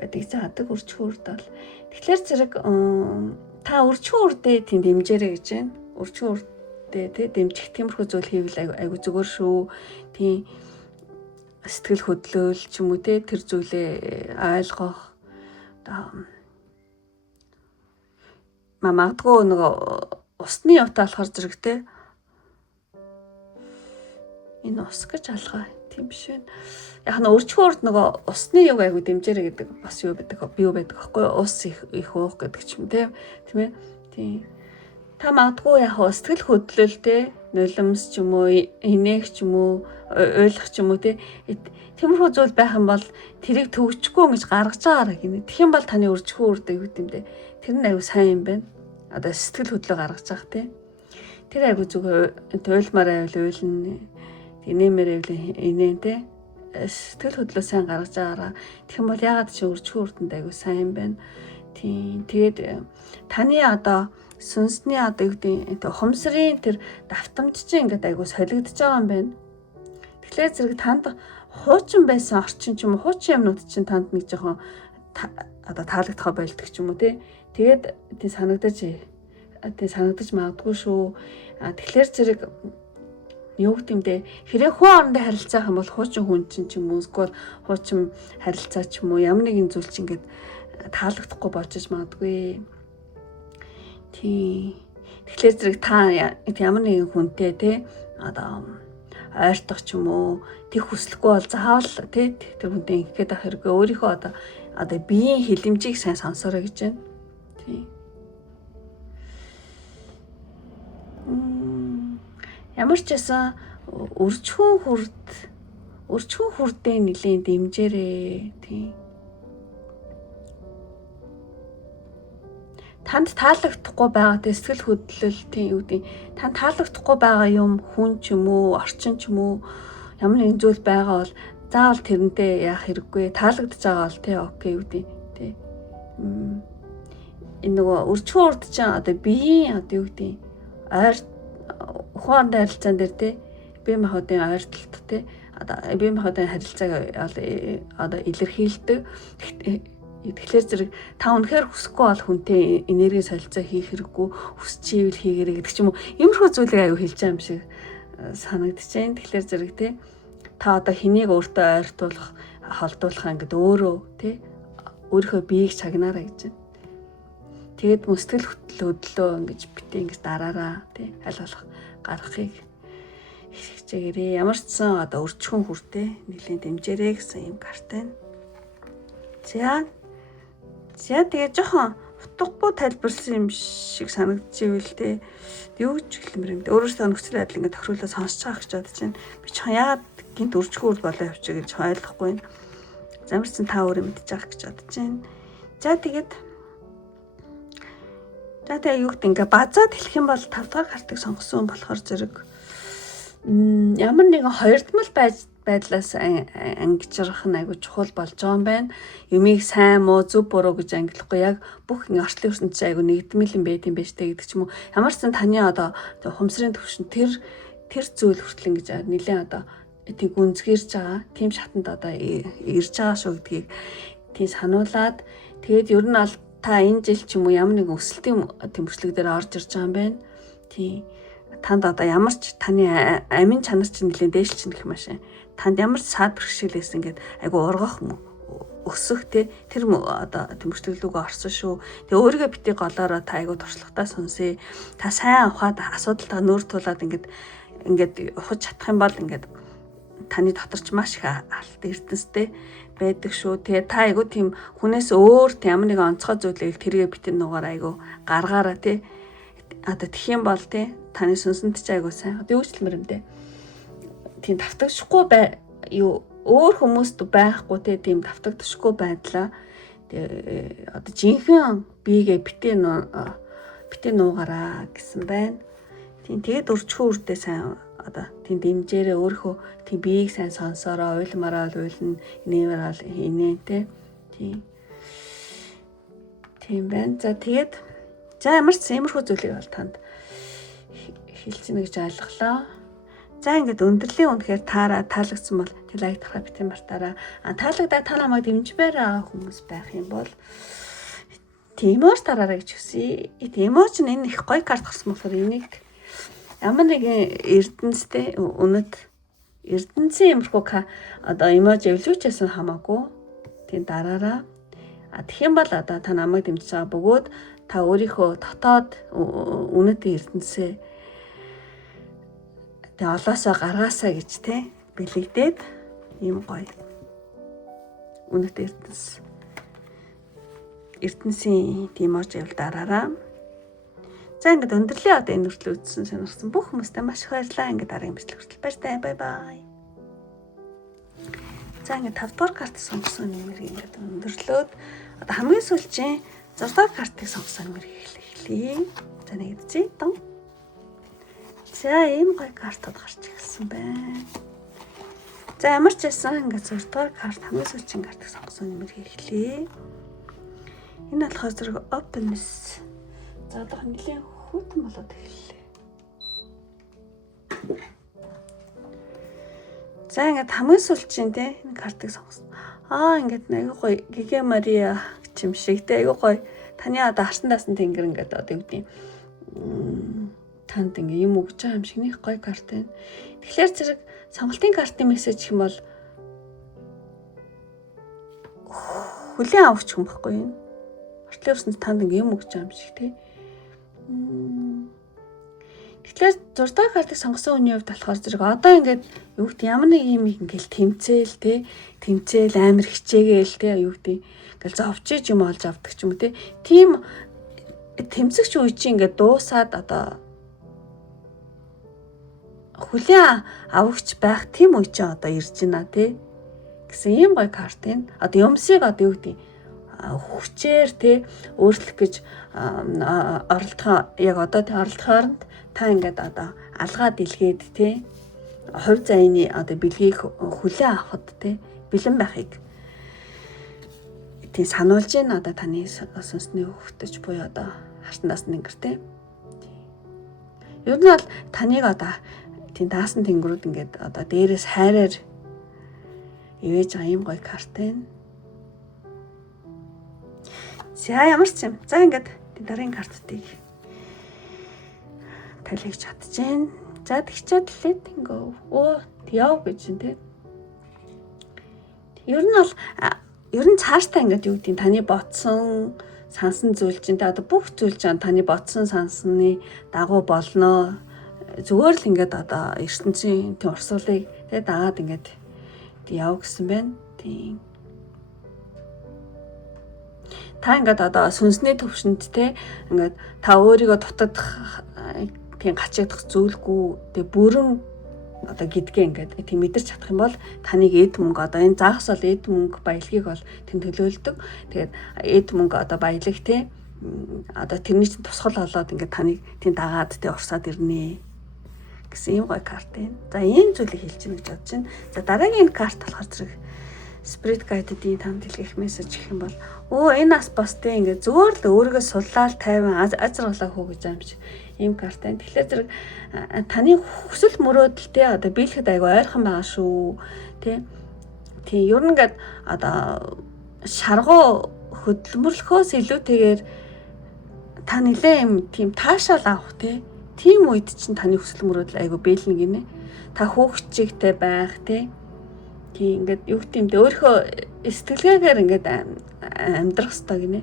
байдаг заадаг өрчхүүн хүрд бол тэгэхээр зэрэг та өрчхүүн хүрдээ тийм дэмжээрэй гэж байна. Өрчхүүн хүрдээ тий дэмжих тиймэрхүү зүйл хийвэл айгу зүгээр шүү. Тийм сэтгэл хөдлөл ч юм уу те тэр зүйлээ ойлгох магадгүй нөгөө усны явтаа болохоор зэрэгтэй энэ ус гэж алгаа тийм биш вэ. Яг нь өрчхөөрд нөгөө усны юг айгу дэмжээрэй гэдэг бас юу байдаг аахгүй ус их уух гэдэг ч юм тийм ээ тийм та магадгүй яг сэтгэл хөдлөл те нулимс ч юм уу инээх ч юм уу ойлгох ч юм уу те тиймэрхүү зүйл байх юм бол тэрийг төгжихгүй ингэж гаргаж байгаараа гинэ. Тэгэх юм бол таны өрчхүүн үрдэ юу гэмдэ. Тэр нь аюу сайн юм байна. Одоо сэтгэл хөдлөө гаргаж байгаа те. Тэр аюу зүгээр туйлмаар байвал уйлна. Инээмэр байвал инээ те. Сэтгэл хөдлөө сайн гаргаж байгаараа. Тэгэх юм бол ягаад чи өрчхүүн үрдэнд аюу сайн юм байна. Тийм тэгээд таны одоо сүнсний одоо юу гэдэг ухамсарын тэр давтамж чинь ингээд аюу солигдож байгаа юм байна. Тэгэхээр зэрэг танд хуучин байсан орчин ч юм уу хуучин юмнууд чинь танд нэг жоохон одоо таалагдхаа болдог ч юм уу тий. Тэгээд тий санагдаж магадгүй шүү. Тэгэхээр зэрэг юу гэмдэ хэрэг хүн орондоо харилцаах юм бол хуучин хүн чинь ч юм уу эсвэл хуучин харилцаа ч юм уу ямар нэгэн зүйл чинь ингээд таалагдахгүй болчих магадгүй. Тий. Тэгэхээр зэрэг та ямар нэгэн хүнтэй тий одоо ойртох ч юм уу тэг хүслэхгүй бол заавал тий тэр хүнтэй ингэхэд ах хэрэггүй өөрийнхөө одоо биеийн хилэмжийг сайн сонсоорой гэж байна. Тий. Ямар ч байсан өрчхүүн хүрдээ нэлийн дэмжээрээ тий. Танд таалагдахгүй байгаа тэ сэтгэл хөдлөл тийм юу гэдэг танд таалагдахгүй байгаа юм хүн ч юм уу орчин ч юм уу ямар нэгэн зүйл байгаа бол заавал тэрнтэй яах хэрэггүй таалагдж байгаа бол тий окей юу гэдэг тий энэ нөгөө өрчхүүн урд чинь одоо биеийн одоо юу гэдэг ухаанд харилцаан дээр тий бие махбодын ойртолт тий одоо бие махбодын харилцааг одоо илэрхийлдэг. Тэгэхээр зэрэг та үнэхээр хүсэхгүй бол хүнтэй энерги солилцоо хийх хэрэггүй хүсчихвэл хийгэрэй гэдэг ч юм уу. Иймэрхүү зүйлийг аюу хэлж байгаа юм шиг санагдчихээн. Тэгэхээр зэрэг тий та одоо хэнийг өөртөө ойртуулах холдуулах ингээд өөрөө тий өөрийнхөө биеийг чагнаараа гэж байна. Тэгээд сэтгэл хөдлөлөө ингэж битээ ингэж дараараа тий аль болох гаргахыг хичээгээрэй. Ямар ч сан одоо өрчхөн хүртээ нэлийн дэмжээрэй гэсэн юм карт байна. За тэгээ жоохон утгагүй тайлбарлсан юм шиг санагдчихвэл те юу ч хэлмэр юм. Өөрөөсөө нөхцөл байдал ингээд тохируулаад сонсож байгаа гэж бодож байна. Би жоохон яагаад гинт өрчхүүр болоо явчих гэж ойлгохгүй байна. Замарсан та өөрөө мэдчих гэж бодож байна. За тэгээ юу гэдэг ингээ базаад хэлэх юм бол 5 дахь картыг сонгосон болохоор зэрэг ямар нэгэн хоёрдмал байдлаас ангижрах нь айгу чухал болж байгаа юм байна. Юмыг сайн муу зөв буруу гэж ангилахгүй яг бүх орчлын ертөнд чинь айгу нэгдмэл юм байт юм байна штэ гэдэг ч юм уу. Ямар ч сан таны одоо ухамсарын төвшин тэр зүйл хүртэл ингэж нэлээд одоо тийм гүнзгийрж байгаа. Тийм шатанд одоо ирж байгаа шүү гэдгийг тийм сануулад тэгээд ер нь бол та энэ жил ч юм уу ямар нэгэн өсөлтийн тэмцэлэг дээр орж ирж байгаа юм байна. Тийм танд одоо ямар ч таны амин чанар чинь нэлээд дээшлж гэх юм аашаа. Танд ямар ч саад бэрхшээлээс ингээд айгу ургах өсөх те тэр одоо тэмцэлгүүгээ орсон шүү. Тэгээ өөрийгөө битгий голоороо та айгу туршлагатай сонсъё. Та сайн ухаад асуудалтаа нүүр тулаад ингээд ухаж чадах юм бол ингээд таны доторч маш их алт эрдэнэстэй байдаг шүү. Тэгээ та айгу тийм хүнээс өөр ямар нэгэн онцгой зүйлийг тэргээ битэн нугаар айгу гаргаараа те одоо тэх юм бол те таны сүнсэнд ч айгу сайн. Одоо юу ч хэлмэр юм те. Тийм давтагдахгүй өөр хүмүүст байхгүй те тийм давтагдахгүй байдлаа тэгээ одоо жинхэнэ биегээ битээ нуугараа гэсэн байна. Тийм тэгээд өрчхөө үрдээ сайн одоо тийм дэмжээрээ өөрийнхөө тийм биеийг сайн сонсороо уйлмараа уйлна инээмээр инээ те тийм байна. За тэгээд За ямар ч иймэрхүү зүйлийг бол танд хэлж гэнэ гэж ойлголоо. За ингээд өндөрлөлийн үнэхээр таалагдсан бол лайк дарахаа битэн мартаараа. Таалагдаад та намайг дэмжиж байгаа хүмүүс байх юм бол тиймээс дараарай гэж хүсье. Тиймээс ч энэ их гоё карт гарсан болохоор энийг ямар нэгэн эрдэнэстэй үнэт эрдэнэсийн юмрхүү одоо эможи эвлүүчээс хамаагүй тийм дараараа. Тэгэх юм бол одоо та намайг дэмжиж байгаа бөгөөд та өөрийнхөө дотоод үнэт эрдэнэсээ олоосоо гаргаасаа гэж те бэлэгдээд ийм гоё үнэт эрдэнэсийн тийм эможи дараараа. За ингээд өндөрлөө одоо энэ хүртэл үзсэн сонирхсан бүх хүмүүстээ маш их баярлалаа. Ингээд дараагийн бичлэг хүртэл баяртай. Бай бай. За ингээд 5 дугаар карт сонгосон нэмэр ингээд өндөрлөөд одоо хамгийн сүүлчийн 6 дугаар картыг сонгосон нэмэр эхлэе. За нэг зээ тон. За ийм гоё картууд гарч ирсэн байна. За ямар ч байсан ингээд 6 дугаар карт хамгийн сүүлчийн картыг сонгосон нэмэр эхлэе. Энэ болохоор зэрэг openness. За одоо нэлийн хүйтэн болоод эхэллээ. За ингээд хамгийн сүүлчийн те энэ картыг сонгосон. Ингээд аягүй гоё Гигэ Мария юм шиг те аягүй гоё таны одоо харсан даасан тэнгэр ингээд одоо юу гэдэг танд ингээ юм өгч байгаа юм шиг нэг гоё карт байна. Тэгэхээр зэрэг сонголтын картын мессеж гэх юм бол хүлээн авах юм баггүй юм. Horтлын өрсөнд танд ингээ юм өгч байгаа юм шиг тий. Тэгэхээр 6 дахь картыг сонгосон хүний хувьд болохоор зэрэг одоо ингээд юу гэдэг ямар нэг юм ингээл тэмцээл тий. Тэмцээл амар хичээгээл тий юу гэдэг ингээл зовчиж юм олж авдаг ч юм уу тий. Тийм тэмцэгч үе чи ингээд дуусаад одоо хүлээн авахч байх тийм үе чинь одоо ирж байна тий гэсэн ийм гоё карт энэ. Одоо юмсыг одоо юу гэдэг хүчээр тий өөрчлөх гэж оролдохоо яг одоо тий оролдохоор та ингээд одоо алгаад илгээд тий хувь заяаны одоо бэлгийг хүлээн авахд тий бэлэн байхыг тий сануулж байна одоо таны сүнсний хөвгтөж буюу одоо хартнаас нэнгэр тий. Ер нь бол таныг одоо тийм даасан тэнгэрүүд ингээд одоо дээрээс хайраар ивэж байгаа юм гоё карт байна. За ямар ч юм. За ингээд дараагийн картуудыг талхиж чадчихээн. За тэгчээд let go. Яв гэж юм те. Ер нь бол цааштай ингээд юу гэдэг таны бодсон сансан зүйл чинь те одоо бүх зүйл чинь таны бодсон сансны дагуу болно. Зүгээр л ингээд одоо ертөнцийн тийм урсгалыг тэгээ дагаад ингээд яв гэсэн байна. Тийм. Та ингээд одоо сүнсний төвшөнд те ингээд та өөрийгөө дутагдах тийм гачигдах зүйлгүй тэгээ бүрэн одоо гэдгээ ингээд тийм мэдэрч чадах юм бол таныг эд мөнгө одоо энэ загас бол эд мөнгө баялагийг бол тэм төлөөлдөг. Тэгээд эд мөнгө одоо баялаг те одоо тэрний чинь тусгал болоод ингээд таныг тийм дагаад те урсаад ирнэ гэсэн юм гоё карт байна. За ийм зүйлийг хэлж гэнэ гэж бодож байна. За дараагийн карт болохоор зэрэг Spirit Guide-ийн танд хэлэх мессеж гэх юм бол энэ нас бостэй ингээд зүгээр л өөрийгөө суллаал тайван азаргалаа хөө гэж юм шиг ийм карт байна. Тэгэхээр зэрэг таны хүсэл мөрөөдөлтэй одоо биелэхэд айгүй ойрхон байгаа шүү. Тийм ер нь ингээд одоо шаргуу хөдөлмөрлөхөөс илүүтэйгээр та нэлээ юм тийм таашаал авах тийм үед чинь таны хүсэл мөрөөдөл айгүй бэлэн гинэ. Та хөөгчигтэй байх тийм ингээд юу гэх юм бэ өөрийнхөө сэтгэлгээгээр ингээд амьдрах хэрэгтэй гинэ.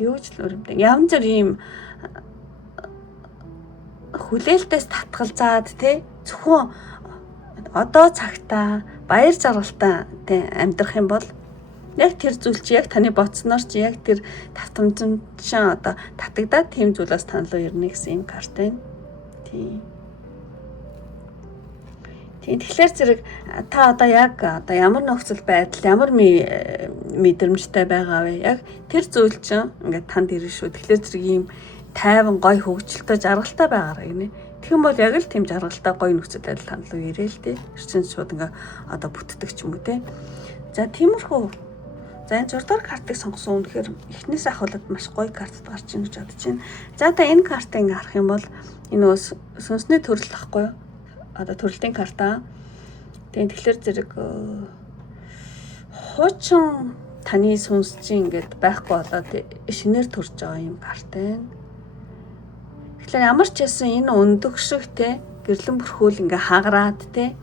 Юу ч л өрөмтэй. Янз бүр ийм хүлээлтээс татгалзаад зөвхөн одоо цагтаа баяр жаргалтай амьдрах юм бол яг тэр зүйл чи яг таны бодсноор чи яг тэр тавтамжтай одоо татагдаад тийм зүйлээс тань руу ирнэ гэсэн юм карт байна. Тийм. Тэгэхээр зэрэг та одоо яг одоо ямар нөхцөл байдал, ямар мэдрэмжтэй байгаа вэ? Яг тэр зүйл чинь ингээд танд ирнэ шүү. Тэгэхээр зэрэг ийм тайван гой хөвгчлөлтөй жаргалтай байгаарай гинэ. Тэгэх юм бол яг л тийм жаргалтай гой нөхцөл байдал тань руу ирээл ертөнц шууд ингээ одоо бүтдэг ч юм уу те. За тиймэрхүү За энэ 6 дугаар картыг сонгосон үнэхээр эхнээс ахуулаад маш гоё карт гарч ийн гэж бодож байна. За одоо энэ картыг ингээ харах юм бол энэ нөгөө сүнсний төрөл ахгүй юу? Одоо төрөлтийн карта. Тэгэхээр зэрэг хуучин таны сүнс чинь ингээд байхгүй болоод шинээр төрж байгаа юм карт байна. Тэгэхээр ямар ч байсан энэ өндөг шиг те гэрлэн бүрхүүл ингээ хагараад те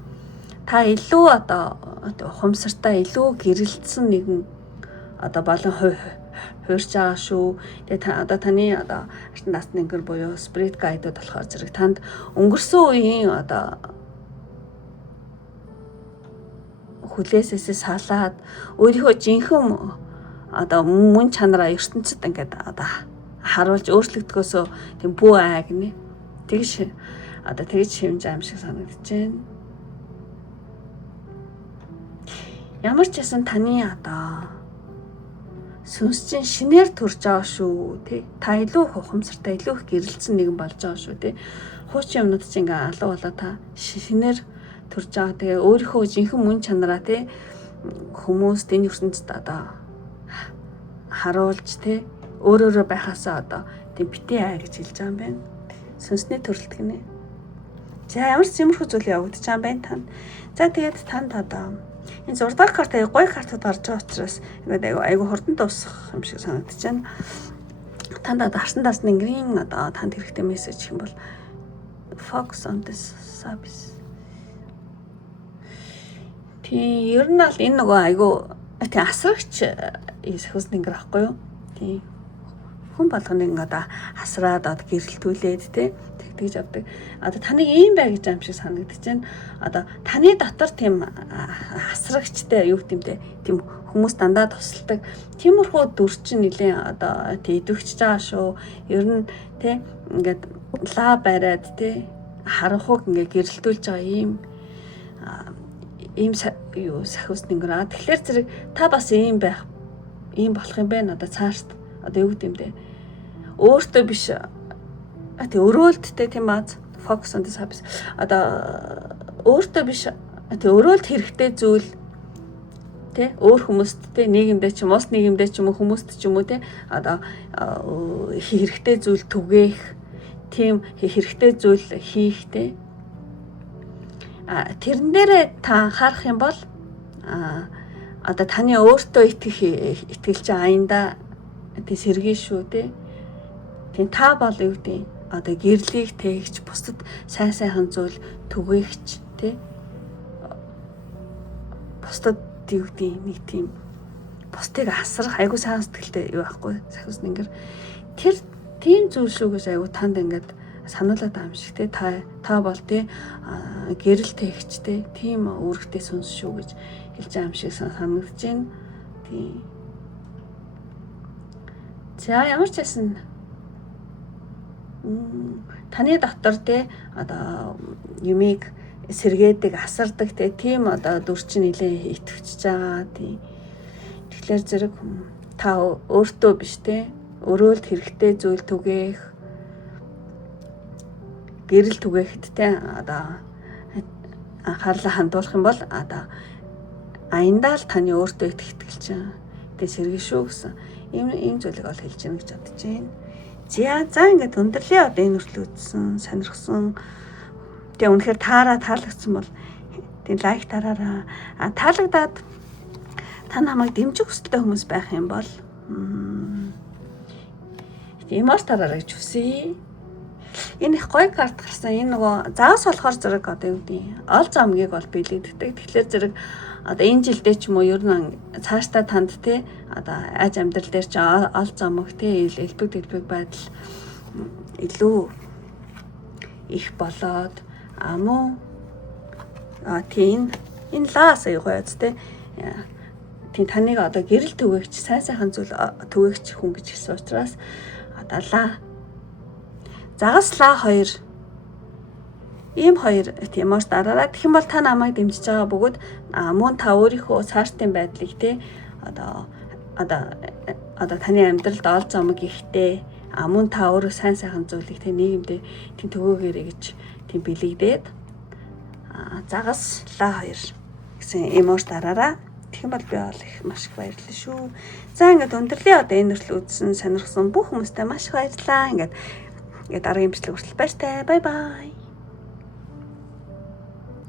та илүү одоо ухамсартай илүү гэрэлтсэн нэгэн одоо болон хуурж байгаа шүү. Тэгээ одоо таны одоо артын насны ангир буюу spirit guide-уд болохоор зэрэг танд өнгөрсөн үеийн одоо хүлээсээс салаад өөрийнхөө жинхэнэ одоо мөн чанараа ертөнцид ингээд одоо харуулж өөрчлөгдөхөөсөө тийм бүү аа гинэ. Тэгж шимж аим шиг санагдаж байна. Ямар ч байсан таны одоо сүнс чинь шинээр төрж байгаа шүү тий. Та илүү ухамсартай илүү их гэрэлцсэн нэгэн болж байгаа шүү тий. Хуучин юмнууд чинь ингээ алуу болоо та шинээр төрж байгаа. Тэгээ өөрийнхөө жинхэнэ мөн чанараа тий хүмүүст энэ ертөнцид одоо харуулж тий өөрөөрөө байхасаа одоо тийм битээ аа гэж хэлж байгаа юм байна. Сүнсний төрөлт гинэ. За ямар ч юмрхүү зүйл явагдаж байгаа юм байна танд. За тэгээд танд одоо энэ 6 дахь карт гоё картууд гарч байгаа учраас ингээд айгу хурдан дуусах юм шиг санагдаж байна. Танд одоо харсан дасны грин одоо танд хэрэгтэй мессеж юм бол focus on this service. Тий, ер нь бол энэ нөгөө айгу тий асрагч сахиус нэнгэр ахгүй юу? Тий. Хүн болгоныг одоо асраад одоо гэрэлтүүлээд тий тэгж авдаг. Одоо таныг ийм бай гэж юм шиг санагдаж байна. Одоо таны дотор тийм асрагчтай юу гэмтэй тийм хүмүүс дандаа тусалдаг. Тиймэрхүү дүр чинь нэлээ одоо тий идэвхж байгаа шүү. Ер нь тий ингээд лаа бариад тий харанхуйг ингээ гэрэлтүүлж байгаа ийм юу сахиус нэнгэр. Тэгэхээр зэрэг та бас ийм байх ийм болох юм байна. Одоо цаашд одоо юу гэмтэй өөртөө биш тий өрөөлттэй тийм аз focus on this habits одоо өөртөө биш тий өрөөлт хэрэгтэй зүйл тий өөр хүмүүст тий нийгэмдээ ч юм уус нийгэмдээ ч юм уу хүмүүст ч юм уу тий одоо хэрэгтэй зүйл түгээх тийм хэрэгтэй зүйл хийх тий тэрэн дээрээ та анхаарах юм бол одоо таны өөртөө итгэл чи аяндаа тий сэргий шүү тий та бол юу гэдэг одоо гэрлийг тээгч бусдад сайхан зүйл түгээгч тий бусдад юу гэдэг нэг тийм бусдыг асрах айгу сайн сэтгэлтэй юу байхгүй сахиус нэнгэр тэр тийм зүйл шүүгээс айгу танд ингээд сануулаад байгаа юм шиг тий та бол тий гэрэл тээгч тий тийм үүрэгтэй сүнс шүү гэж хэлж байгаа юм шиг санагдаж байна тий. За ямар ч байсан таны дотор те одоо юмыг сэргээдэг асардаг те тийм одоо дүр чинь нэлээ итгэвчж байгаа тий. Тэгэхээр зэрэг та өөртөө биш те өрөөлт хэрэгтэй зүйл түгээх гэрэл түгээхэд те одоо анхаарлаа хандуулах юм бол одоо аяндаа л таны өөртөө итгэж байгаа. Тэ сэргий шүү гэсэн ийм зүйлийг ол хэлж яах гэж бодож байна. За ингээд өндөрлөө одоо энэ хүртэл үзсэн, сонирхсон. Тэгээ үнэхээр таалагдсан бол тэгээ лайк дараараа. Таалагдаад та намайг дэмжих хүсэлтэй хүмүүс байх юм бол эмоц дараараа гэж хүсье. Энэ их гоё карт гарсан. Энэ нөгөө загас болохоор зэрэг одоо юу гэдэг ол замгийг бол биелэгддэг. Тэгэхээр зэрэг одоо энэ жилдээ ч юм уу ер нь цаашдаа танд те одоо аж амьдрал дээр ч ол замг те элбэг дэлбэг байдал илүү их болоод мөн тийм энэ лаас аягаа те тийм таныг одоо гэрэл түгээгч сайхан зүйл түгээгч хүн гэж хэлсэн учраас одоо загаслаа хоёр ийм хоёр тиймээс дараараа тэгэх юм бол та намайг дэмжиж байгаа бөгөөд мөн та өөрийнхөө цаашдын байдлыг те одоо таны амьдралд ол замг ихтэй мөн та өөрөө сайхан зүйлийг те нийгэмдээ тийм төгөөгээрэй гэж тийм бэлэгдээд загаслаа хоёр гэсэн эмоц дараараа Тэгэх юм бол би бол их маш их баярлалаа шүү. За ингээд өндөрлөө одоо энэ хүртэл үзсэн сонирхсан бүх хүмүүстээ маш их баярлалаа. Ингээд дараагийн бичлэг хүртэл баяртай. Бай бай.